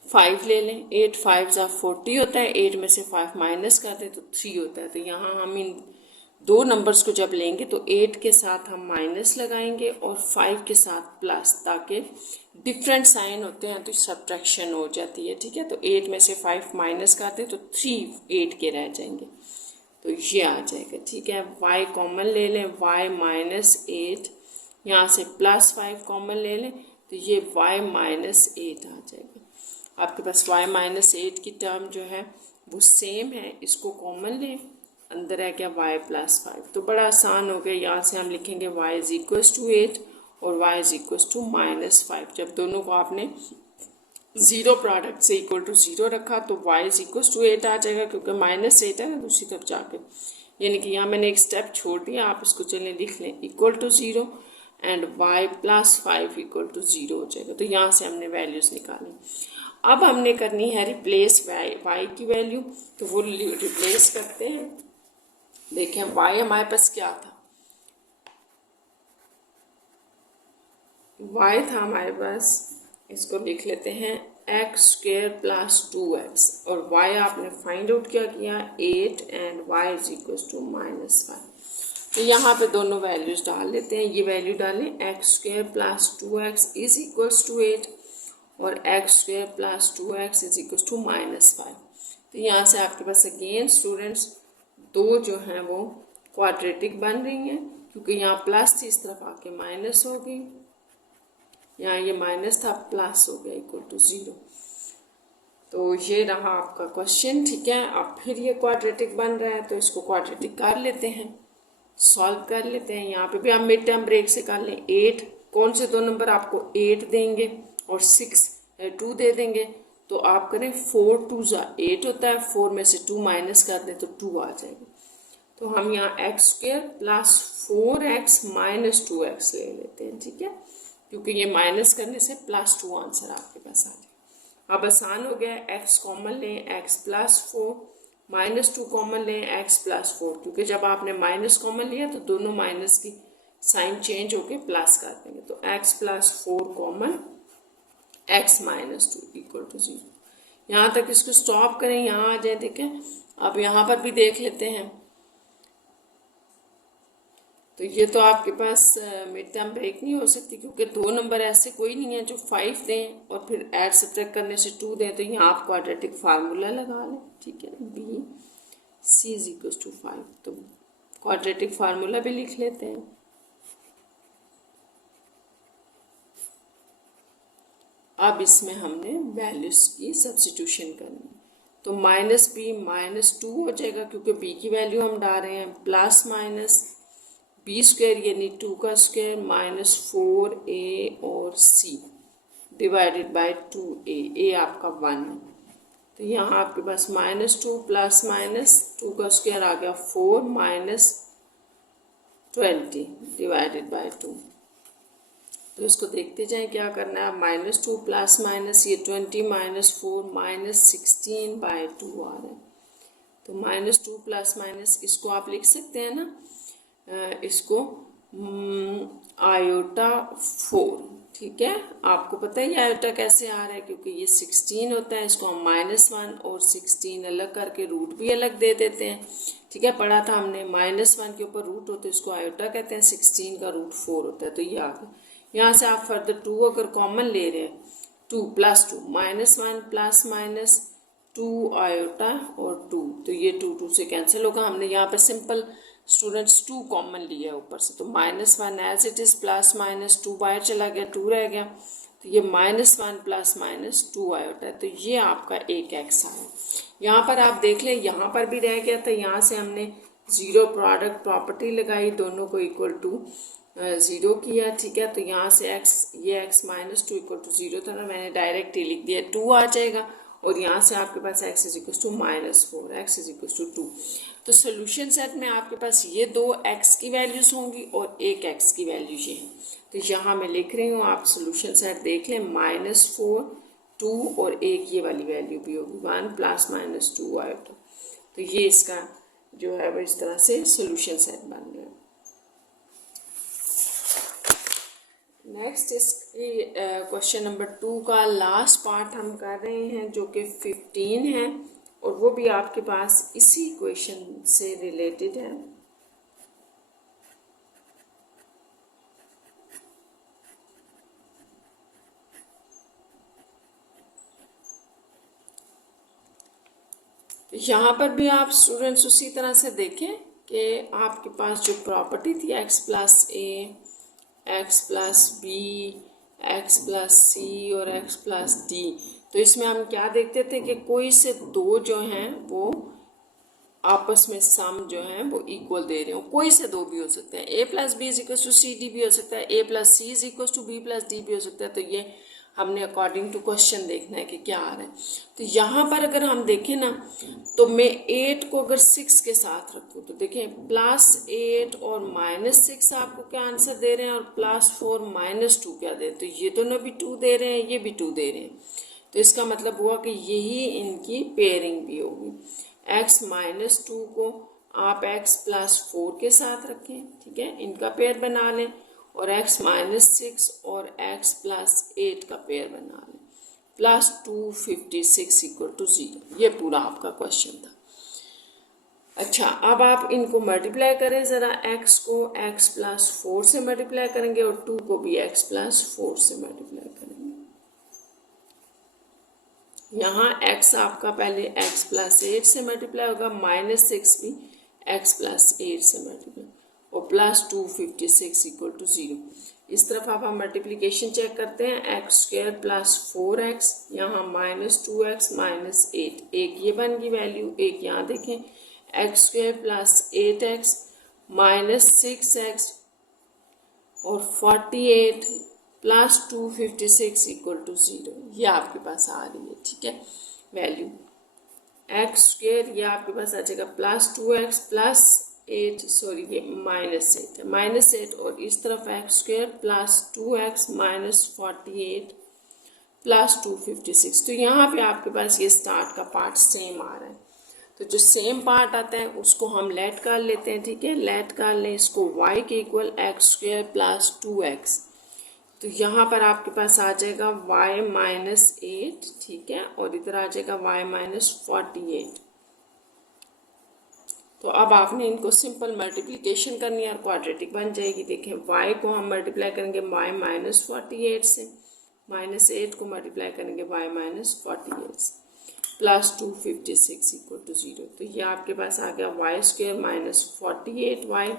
5 ले लें, 8 5 जा 40 होता है, 8 में से 5 माइनस कर दें तो 3 होता है। तो यहाँ हम इन दो नंबर्स को जब लेंगे तो 8 के साथ हम माइनस लगाएंगे और 5 के साथ प्लस, ताकि डिफरेंट साइन होते हैं तो सब्ट्रैक्शन हो जाती है, ठीक है। तो 8 में से 5 माइनस कर दें तो 3 8 के रह जाएंगे, तो ये आ जाएगा, ठीक है। y कॉमन ले लें, y माइनस 8, यहाँ से प्लस 5 कॉमन ले लें तो ये y माइनस 8 आ जाएगा। आपके पास y माइनस 8 की टर्म जो है वो सेम है, इसको कॉमन लें, अंदर है क्या y प्लस 5, तो बड़ा आसान हो गया। यहाँ से हम लिखेंगे y इज इक्वल टू 8 और y is equal to minus 5। जब दोनों को आपने जीरो प्रोडक्ट से इक्वल टू 0 रखा तो y इज इक्वल टू 8 आ जाएगा, क्योंकि माइनस 8 है ना दूसरी तरफ जाके, यानी कि यहाँ मैंने एक स्टेप छोड़ दिया, आप इसको चलें लिख लें, equal to 0 and y plus 5 equal to 0 हो जाएगा। तो यहाँ से हमने वैल्यूज़ निकाली। अब हमने करनी है रिप्लेस y की वैल्यू, तो वो रिप्लेस करते हैं। देखें y हमारे पास क्या था, y था हमारे पास, इसको लिख लेते हैं एक्स स्क्वेयर प्लस 2x, और y आपने फाइंड आउट क्या किया 8 and y is equal to minus 5। तो यहाँ पे दोनों वैल्यूज डाल लेते हैं, ये वैल्यू डालें, x square plus 2x is equal to 8 और x square plus 2x is equal to minus 5। तो यहाँ से आपके पास अगेन स्टूडेंट्स दो जो हैं वो क्वाड्रेटिक बन रही हैं, क्योंकि यहाँ प्लस थी इस तरफ आके माइनस हो गई, यहाँ ये माइनस था प्लस हो गया इक्वल टू 0। तो ये रहा आपका क्वेश्चन, ठीक है। अब फिर ये क्वाड्रेटिक बन रहा है तो इसको क्वाड्रेटिक कर लेते हैं, सॉल्व कर लेते हैं। यहाँ पे भी आप मिड टर्म ब्रेक से कर लें। 8 कौन से दो नंबर आपको 8 देंगे और 6 2 दे देंगे, तो आप करें 4 2 जा 8 होता है, 4 में से 2 माइनस कर दें तो 2 आ जाएगा। तो हम यहाँ x square plus 4x minus 2x ले लेते हैं, ठीक है, क्योंकि ये माइनस करने से प्लस 2 आंसर आपके पास आ जाए। अब आसान हो गया, x कॉमन लें, x प्लस 4 माइनस 2 कॉमन लें, x प्लस 4, क्योंकि जब आपने माइनस कॉमन लिया तो दोनों माइनस की साइन चेंज होके प्लस कर देंगे, तो x plus 4 common, x minus 2 equal to 0। यहाँ तक इसको स्टॉप करें, यहाँ आ जाए, देखें। अब यहाँ पर भी देख लेते हैं, तो ये तो आपके पास मिड टर्म ब्रेक नहीं हो सकती, क्योंकि दो नंबर ऐसे कोई नहीं है जो 5 दें और फिर ऐड सब्ट्रैक्ट करने से 2 दें। तो यहाँ आप क्वाड्रेटिक फार्मूला लगा लें, ठीक है, b c is equal to 5। तो क्वाड्रेटिक फार्मूला भी लिख लेते हैं। अब इसमें हमने वैल्यूज की सब्स्टिट्यूशन करनी, तो माइनस बी माइनस 2 हो जाएगा, क्योंकि बी की वैल्यू हम डाल रहे हैं, प्लस माइनस बी स्क्वायर यानी 2 का स्क्वायर माइनस 4a और c divided by 2a, a आपका 1 है। तो यहाँ आपके पास माइनस 2 प्लस माइनस 2 का स्क्वायर आ गया 4 माइनस 20 डिवाइडेड बाय 2। तो इसको देखते जाएं क्या करना है। माइनस 2 प्लस माइनस ये 20 माइनस 4 माइनस 16 बाय 2 आ रहा है। तो माइनस 2 प्लस माइनस इसको आप लिख सकते हैं ना, इसको आयोटा 4, ठीक है। आपको पता है ये आयोटा कैसे आ रहा है, क्योंकि ये 16 होता है, इसको हम -1 और 16 अलग करके रूट भी अलग दे देते हैं, ठीक है। पढ़ा था हमने, -1 के ऊपर रूट होता है इसको आयोटा कहते हैं, 16 का रूट 4 होता है। तो ये आ गया। यहाँ से आप फर्दर 2 अगर कॉमन ले रहे हैं, 2 प्लस 2 -1 प्लस माइनस 2 आयोटा और 2, तो ये 2 से कैंसिल होगा। हमने यहाँ पर सिंपल स्टूडेंट्स 2 कॉमन लिया है ऊपर से, तो -1 as it is, plus minus 2 बाहर चला गया, 2 रह गया, तो ये -1 प्लस -2y होता है, तो ये आपका एक x आया। यहाँ पर आप देख लें, यहाँ पर भी रह गया था, यहाँ से हमने ज़ीरो प्रोडक्ट प्रॉपर्टी लगाई, दोनों को इक्वल टू 0 किया, ठीक है। तो यहाँ से x, ये x -2 इक्वल टू 0 था ना, मैंने डायरेक्ट ही लिख दिया 2 आ जाएगा, और यहाँ से आपके पास x is equal to -4, x is equal to 2। तो सोल्यूशन सेट में आपके पास ये दो x की वैल्यूज़ होंगी और एक x की वैल्यू ये है। तो यहाँ मैं लिख रही हूँ, आप सोल्यूशन सेट देख लें, -4, 2 और एक ये वाली वैल्यू भी होगी 1 प्लस -2 आया। तो ये इसका जो है वो इस तरह से सोल्यूशन सेट बन गया। नेक्स्ट इस क्वेश्चन नंबर 2 का लास्ट पार्ट हम कर रहे हैं, जो कि 15 है, और वो भी आपके पास इसी क्वेश्चन से रिलेटेड है। यहाँ पर भी आप स्टूडेंट्स उसी तरह से देखें कि आपके पास जो प्रॉपर्टी थी x plus A, x plus B, x plus C और x प्लस डी, तो इसमें हम क्या देखते थे कि कोई से दो जो हैं वो आपस में सम जो है वो इक्वल दे रहे हो। कोई से दो भी हो सकते हैं, a plus b is equal to c d भी हो सकता है, a plus c is equal to b plus d भी हो सकता है। तो ये हमने अकॉर्डिंग टू क्वेश्चन देखना है कि क्या आ रहा है। तो यहाँ पर अगर हम देखें ना, तो मैं 8 को अगर 6 के साथ रखूँ तो देखें +8 और -6 आपको क्या आंसर दे रहे हैं, और +4 -2 क्या दे रहे हैं। तो ये दोनों भी 2 दे रहे हैं, ये भी 2 दे रहे हैं। तो इसका मतलब हुआ कि यही इनकी पेयरिंग भी होगी। x -2 को आप x प्लस 4 के साथ रखें, ठीक है, इनका पेयर बना लें, और x -6 और x प्लस 8 का पेयर बना लें, +256 इक्वल टू 0। ये पूरा आपका क्वेश्चन था। अच्छा, अब आप इनको मल्टीप्लाई करें ज़रा, x को x प्लस 4 से मल्टीप्लाई करेंगे और 2 को भी x प्लस 4 से मल्टीप्लाई करेंगे। यहाँ x आपका पहले x प्लस 8 से मल्टीप्लाई होगा, -6 भी x प्लस 8 से मल्टीप्लाई, और +256 इक्वल टू 0। इस तरफ आप हम मल्टीप्लिकेशन चेक करते हैं, x² प्लस 4x, यहाँ -2x -8, एक ये बन गई वैल्यू, एक यहाँ देखें x² प्लस 8x -6x और 48 +256 इक्वल टू 0। ये आपके पास आ रही है, ठीक है, वैल्यू x², ये आपके पास आ जाएगा +2x प्लस 8, सॉरी ये -8 है, -8, और इस तरफ x² प्लस 2x -48 +256। तो यहाँ पे आपके पास ये स्टार्ट का पार्ट सेम आ रहा है। तो जो सेम पार्ट आता है उसको हम लेट कर लेते हैं, ठीक है, लेट कर लें इसको y के इक्वल x² प्लस 2x। तो यहाँ पर आपके पास आ जाएगा y -8, ठीक है, और इधर आ जाएगा y -48। तो अब आपने इनको सिंपल मल्टीप्लिकेशन करनी है और क्वाड्रेटिक बन जाएगी। देखें y को हम मल्टीप्लाई करेंगे y -48 से, -8 को मल्टीप्लाई करेंगे y -48 से, +256 इक्वल टू 0। तो ये आपके पास आ गया y² -48y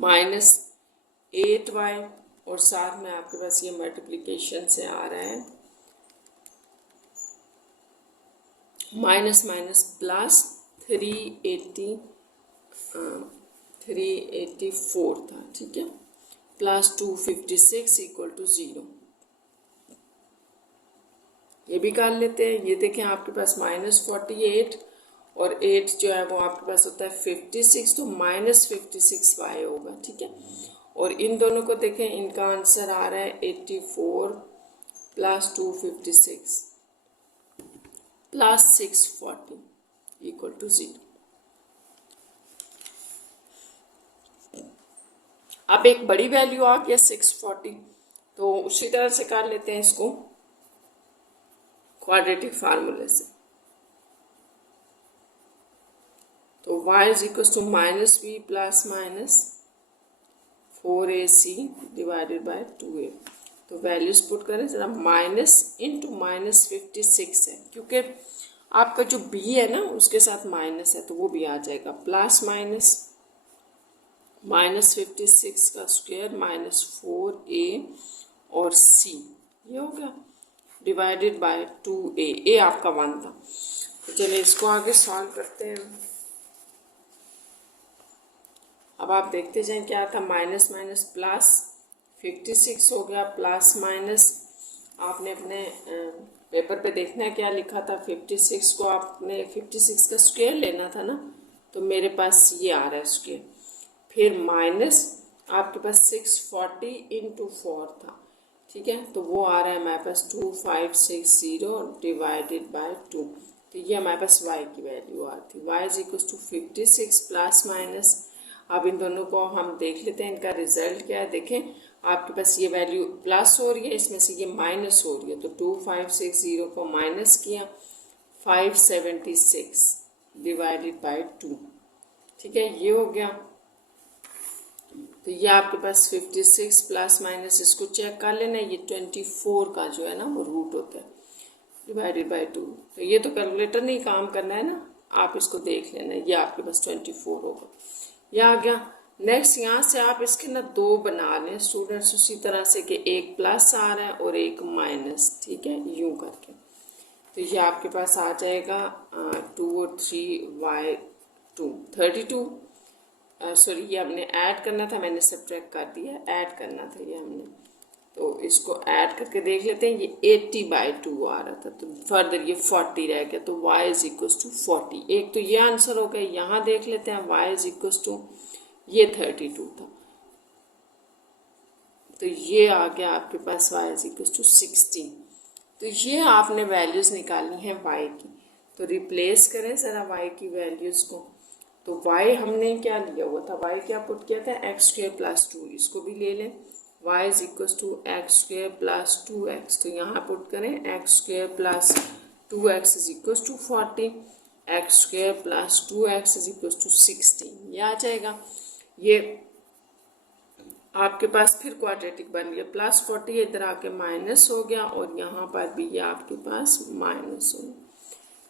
-8y, और साथ में आपके पास ये मल्टीप्लिकेशन से आ रहा है माइनस माइनस प्लस 384 था, ठीक है, +256 इक्वल टू 0। ये भी कर लेते हैं। ये देखें आपके पास -48 और 8 जो है वो आपके पास होता है 56, तो -56y होगा, ठीक है। और इन दोनों को देखें, इनका आंसर आ रहा है 84 + 256 + 640 इक्वल टू 0। अब एक बड़ी वैल्यू आ गया 640, तो उसी तरह से कर लेते हैं इसको क्वाड्रेटिक फार्मूले से। तो y is equal to -b plus minus 4ac divided by 2a। तो वैल्यूज पुट करें जरा, माइनस इंटू -56 है, क्योंकि आपका जो b है ना उसके साथ माइनस है, तो वो भी आ जाएगा, प्लस माइनस -56 का स्क्वायर -4a और c, ये हो गया डिवाइडेड बाय 2a, ए आपका 1 था। तो चलिए इसको आगे सॉल्व करते हैं। अब आप देखते जाएं क्या था, माइनस माइनस प्लस 56 हो गया, प्लस माइनस आपने अपने पेपर पे देखना है क्या लिखा था। 56 को आपने 56 का स्क्वायर लेना था ना, तो मेरे पास ये आ रहा है स्क्वायर। फिर माइनस आपके पास 640 इंटू 4 था, ठीक है, तो वो आ रहा है हमारे पास 2560 डिवाइडेड बाय 2। तो ये हमारे पास y की वैल्यू आती है, y is equal to 56 plus minus. अब इन दोनों को हम देख लेते हैं, इनका रिजल्ट क्या है। देखें आपके पास ये वैल्यू प्लस हो रही है, इसमें से ये माइनस हो रही है, तो 2560 को माइनस किया 576 डिवाइडेड बाय 2, ठीक है, ये हो गया। तो ये आपके पास 56 प्लस माइनस, इसको चेक कर लेना, ये 24 का जो है ना वो रूट होता है डिवाइडेड बाय 2। तो ये तो कैलकुलेटर नहीं काम करना है ना, आप इसको देख लेना, ये आपके पास 24 होगा, यह आ गया। नेक्स्ट यहाँ से आप इसके ना दो बना लें स्टूडेंट्स, उसी तरह से कि एक प्लस आ रहा है और एक माइनस, ठीक है, यूं करके। तो ये आपके पास आ जाएगा 2 और 3y2 32, सॉरी ये हमने ऐड करना था, मैंने सब्ट्रैक्ट कर दिया, ऐड करना था ये हमने। तो इसको ऐड करके देख लेते हैं, ये 80/2 आ रहा था, तो फर्दर ये 40 रह गया, तो y इज इक्वल टू 40। एक तो ये आंसर हो गया। यहाँ देख लेते हैं y इज इक्वल टू ये 32 था, तो ये आ गया आपके पास y इज इक्वल टू 16। तो ये आपने वैल्यूज़ निकालनी है y की, तो रिप्लेस करें ज़रा y की वैल्यूज़ को। तो y हमने क्या लिया हुआ था, y क्या पुट किया था, x² प्लस 2, इसको भी ले लें, y is equal to x² plus 2x, तो यहाँ पुट करें x² plus 2x is equal to 40, x² plus 2x is equal to 16, ये आ जाएगा। ये आपके पास फिर क्वाड्रेटिक बन गया, प्लस 40 इधर आके माइनस हो गया, और यहाँ पर भी ये आपके पास माइनस हो गया।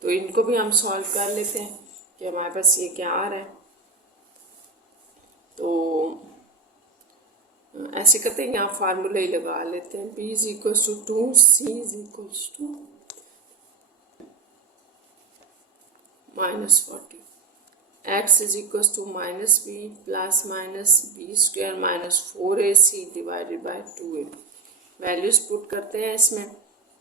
तो इनको भी हम सॉल्व कर लेते हैं कि हमारे पास ये क्या आ रहा है। तो ऐसे करते हैं, यहाँ फार्मूला ही लगा लेते हैं, b is equal to 2, c is equal to -40, x is equal to -b plus minus b square minus 4ac divided by 2a। Values put करते हैं इसमें,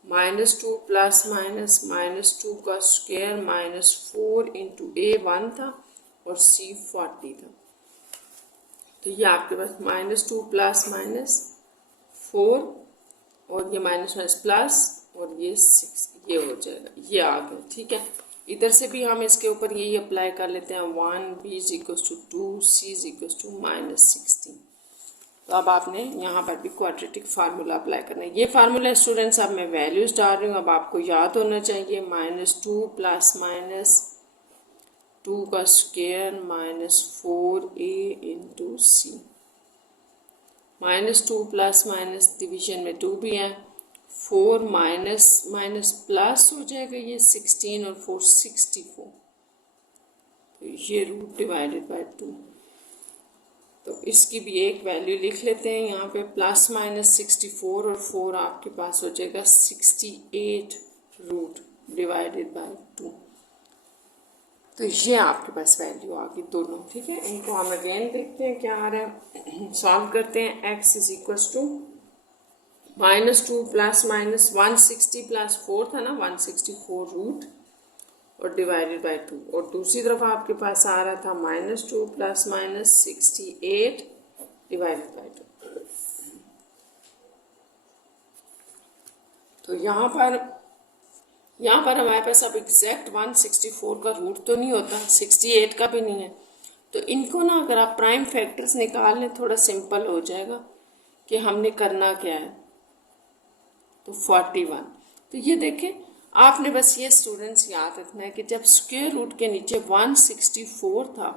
-2 प्लस माइनस -2 का स्क्वायर -4 इंटू a 1 था और c 40 था। तो ये आपके पास -2 प्लस माइनस 4 और ये माइनस माइनस प्लस और ये 6, ये हो जाएगा, ये आ गया, ठीक है। इधर से भी हम इसके ऊपर यही अप्लाई कर लेते हैं, 1 b is equal to 2, c is equal to -16। तो अब आपने यहाँ पर भी क्वाड्रेटिक फार्मूला अप्लाई करना है। ये फार्मूला स्टूडेंट्स अब मैं वैल्यूज डाल रही हूँ, अब आपको याद होना चाहिए, -2 प्लस माइनस 2 का square -4a into c, -2 plus minus division में 2 भी है, 4 माइनस माइनस प्लस हो जाएगा, ये 16 और 4 64, तो ये रूट डिवाइडेड बाय 2। तो इसकी भी एक वैल्यू लिख लेते हैं यहाँ पे, प्लस माइनस 64 और 4 आपके पास हो जाएगा 68 रूट डिवाइडेड बाय 2। तो ये आपके पास वैल्यू आ गई दोनों, ठीक है। इनको हम अगेन देखते हैं क्या आ रहा है, सॉल्व करते हैं। x is equal to -2 plus minus 160 plus 4 था ना, 164 रूट और डिवाइडेड बाय 2, और दूसरी तरफ आपके पास आ रहा था -2 प्लस माइनस 68 डिवाइडेड बाय 2। तो यहाँ पर हमारे पास अब एग्जैक्ट 164 का रूट तो नहीं होता, 68 का भी नहीं है, तो इनको ना अगर आप प्राइम फैक्टर्स निकाल लें थोड़ा सिंपल हो जाएगा कि हमने करना क्या है। तो 41, तो ये देखें आपने बस ये स्टूडेंट्स याद रखना है कि जब स्क्वायर रूट के नीचे 164 था,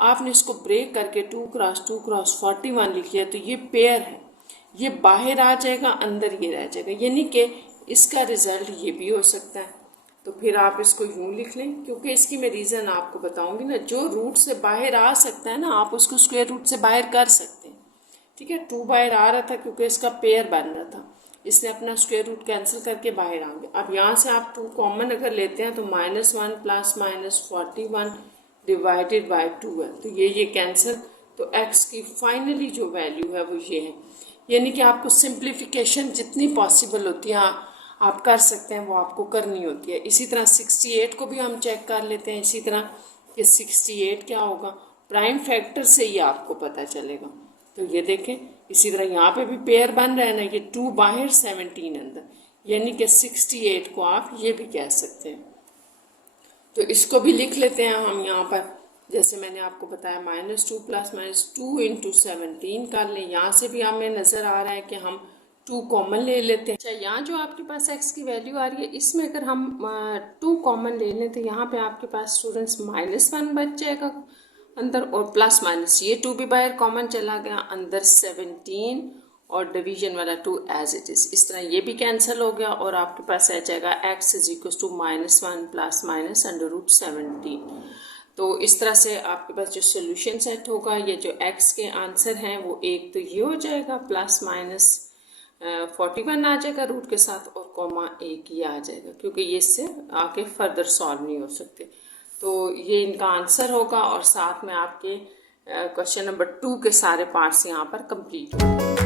आपने इसको ब्रेक करके 2 क्रॉस 2 क्रॉस 41 लिख लिया, तो ये पेयर है, ये बाहर आ जाएगा, अंदर ये रह जाएगा, यानी कि इसका रिजल्ट ये भी हो सकता है। तो फिर आप इसको यूं लिख लें, क्योंकि इसकी मैं रीज़न आपको बताऊंगी ना, जो रूट से बाहर आ सकता है ना, आप उसको स्क्वायर रूट से बाहर कर सकते हैं, ठीक है। 2 बाहर आ रहा था क्योंकि इसका पेयर बन रहा था, इसने अपना स्क्वायर रूट कैंसिल करके बाहर आ गया। अब यहाँ से आप 2 कॉमन अगर लेते हैं तो -1 प्लस -41 डिवाइडेड बाय 2 है, तो ये कैंसिल। तो x की फाइनली जो वैल्यू है वो ये है। यानी कि आपको सिंप्लीफिकेशन जितनी पॉसिबल होती है आप कर सकते हैं, वो आपको करनी होती है। इसी तरह 68 को भी हम चेक कर लेते हैं। इसी तरह कि 68 क्या होगा, प्राइम फैक्टर से ही आपको पता चलेगा। तो ये देखें, इसी तरह यहाँ पे भी पेयर बन रहा है ना, ये 2 बाहर 17 अंदर, यानी कि 68 को आप ये भी कह सकते हैं। तो इसको भी लिख लेते हैं हम यहाँ पर, जैसे मैंने आपको बताया -2 प्लस -2 इंटू 17 कर लें। यहाँ से भी हमें नज़र आ रहा है कि हम 2 कॉमन ले लेते हैं। अच्छा, यहाँ जो आपके पास x की वैल्यू आ रही है, इसमें अगर हम 2 कॉमन ले लें तो यहाँ पे आपके पास स्टूडेंट्स -1 बच जाएगा अंदर, और प्लस माइनस ये 2 भी बाहर कॉमन चला गया, अंदर 17 और डिवीजन वाला 2 एज इट इज़। इस तरह ये भी कैंसिल हो गया और आपके पास आ जाएगा x is equal to -1 plus minus √17। तो इस तरह से आपके पास जो सोल्यूशन सेट होगा, ये जो x के आंसर हैं वो एक तो ये हो जाएगा प्लस माइनस 41 आ जाएगा रूट के साथ, और कॉमा 1 ये आ जाएगा, क्योंकि ये इससे आगे फर्दर सॉल्व नहीं हो सकते। तो ये इनका आंसर होगा, और साथ में आपके क्वेश्चन नंबर 2 के सारे पार्ट्स यहाँ पर कंप्लीट होंगे।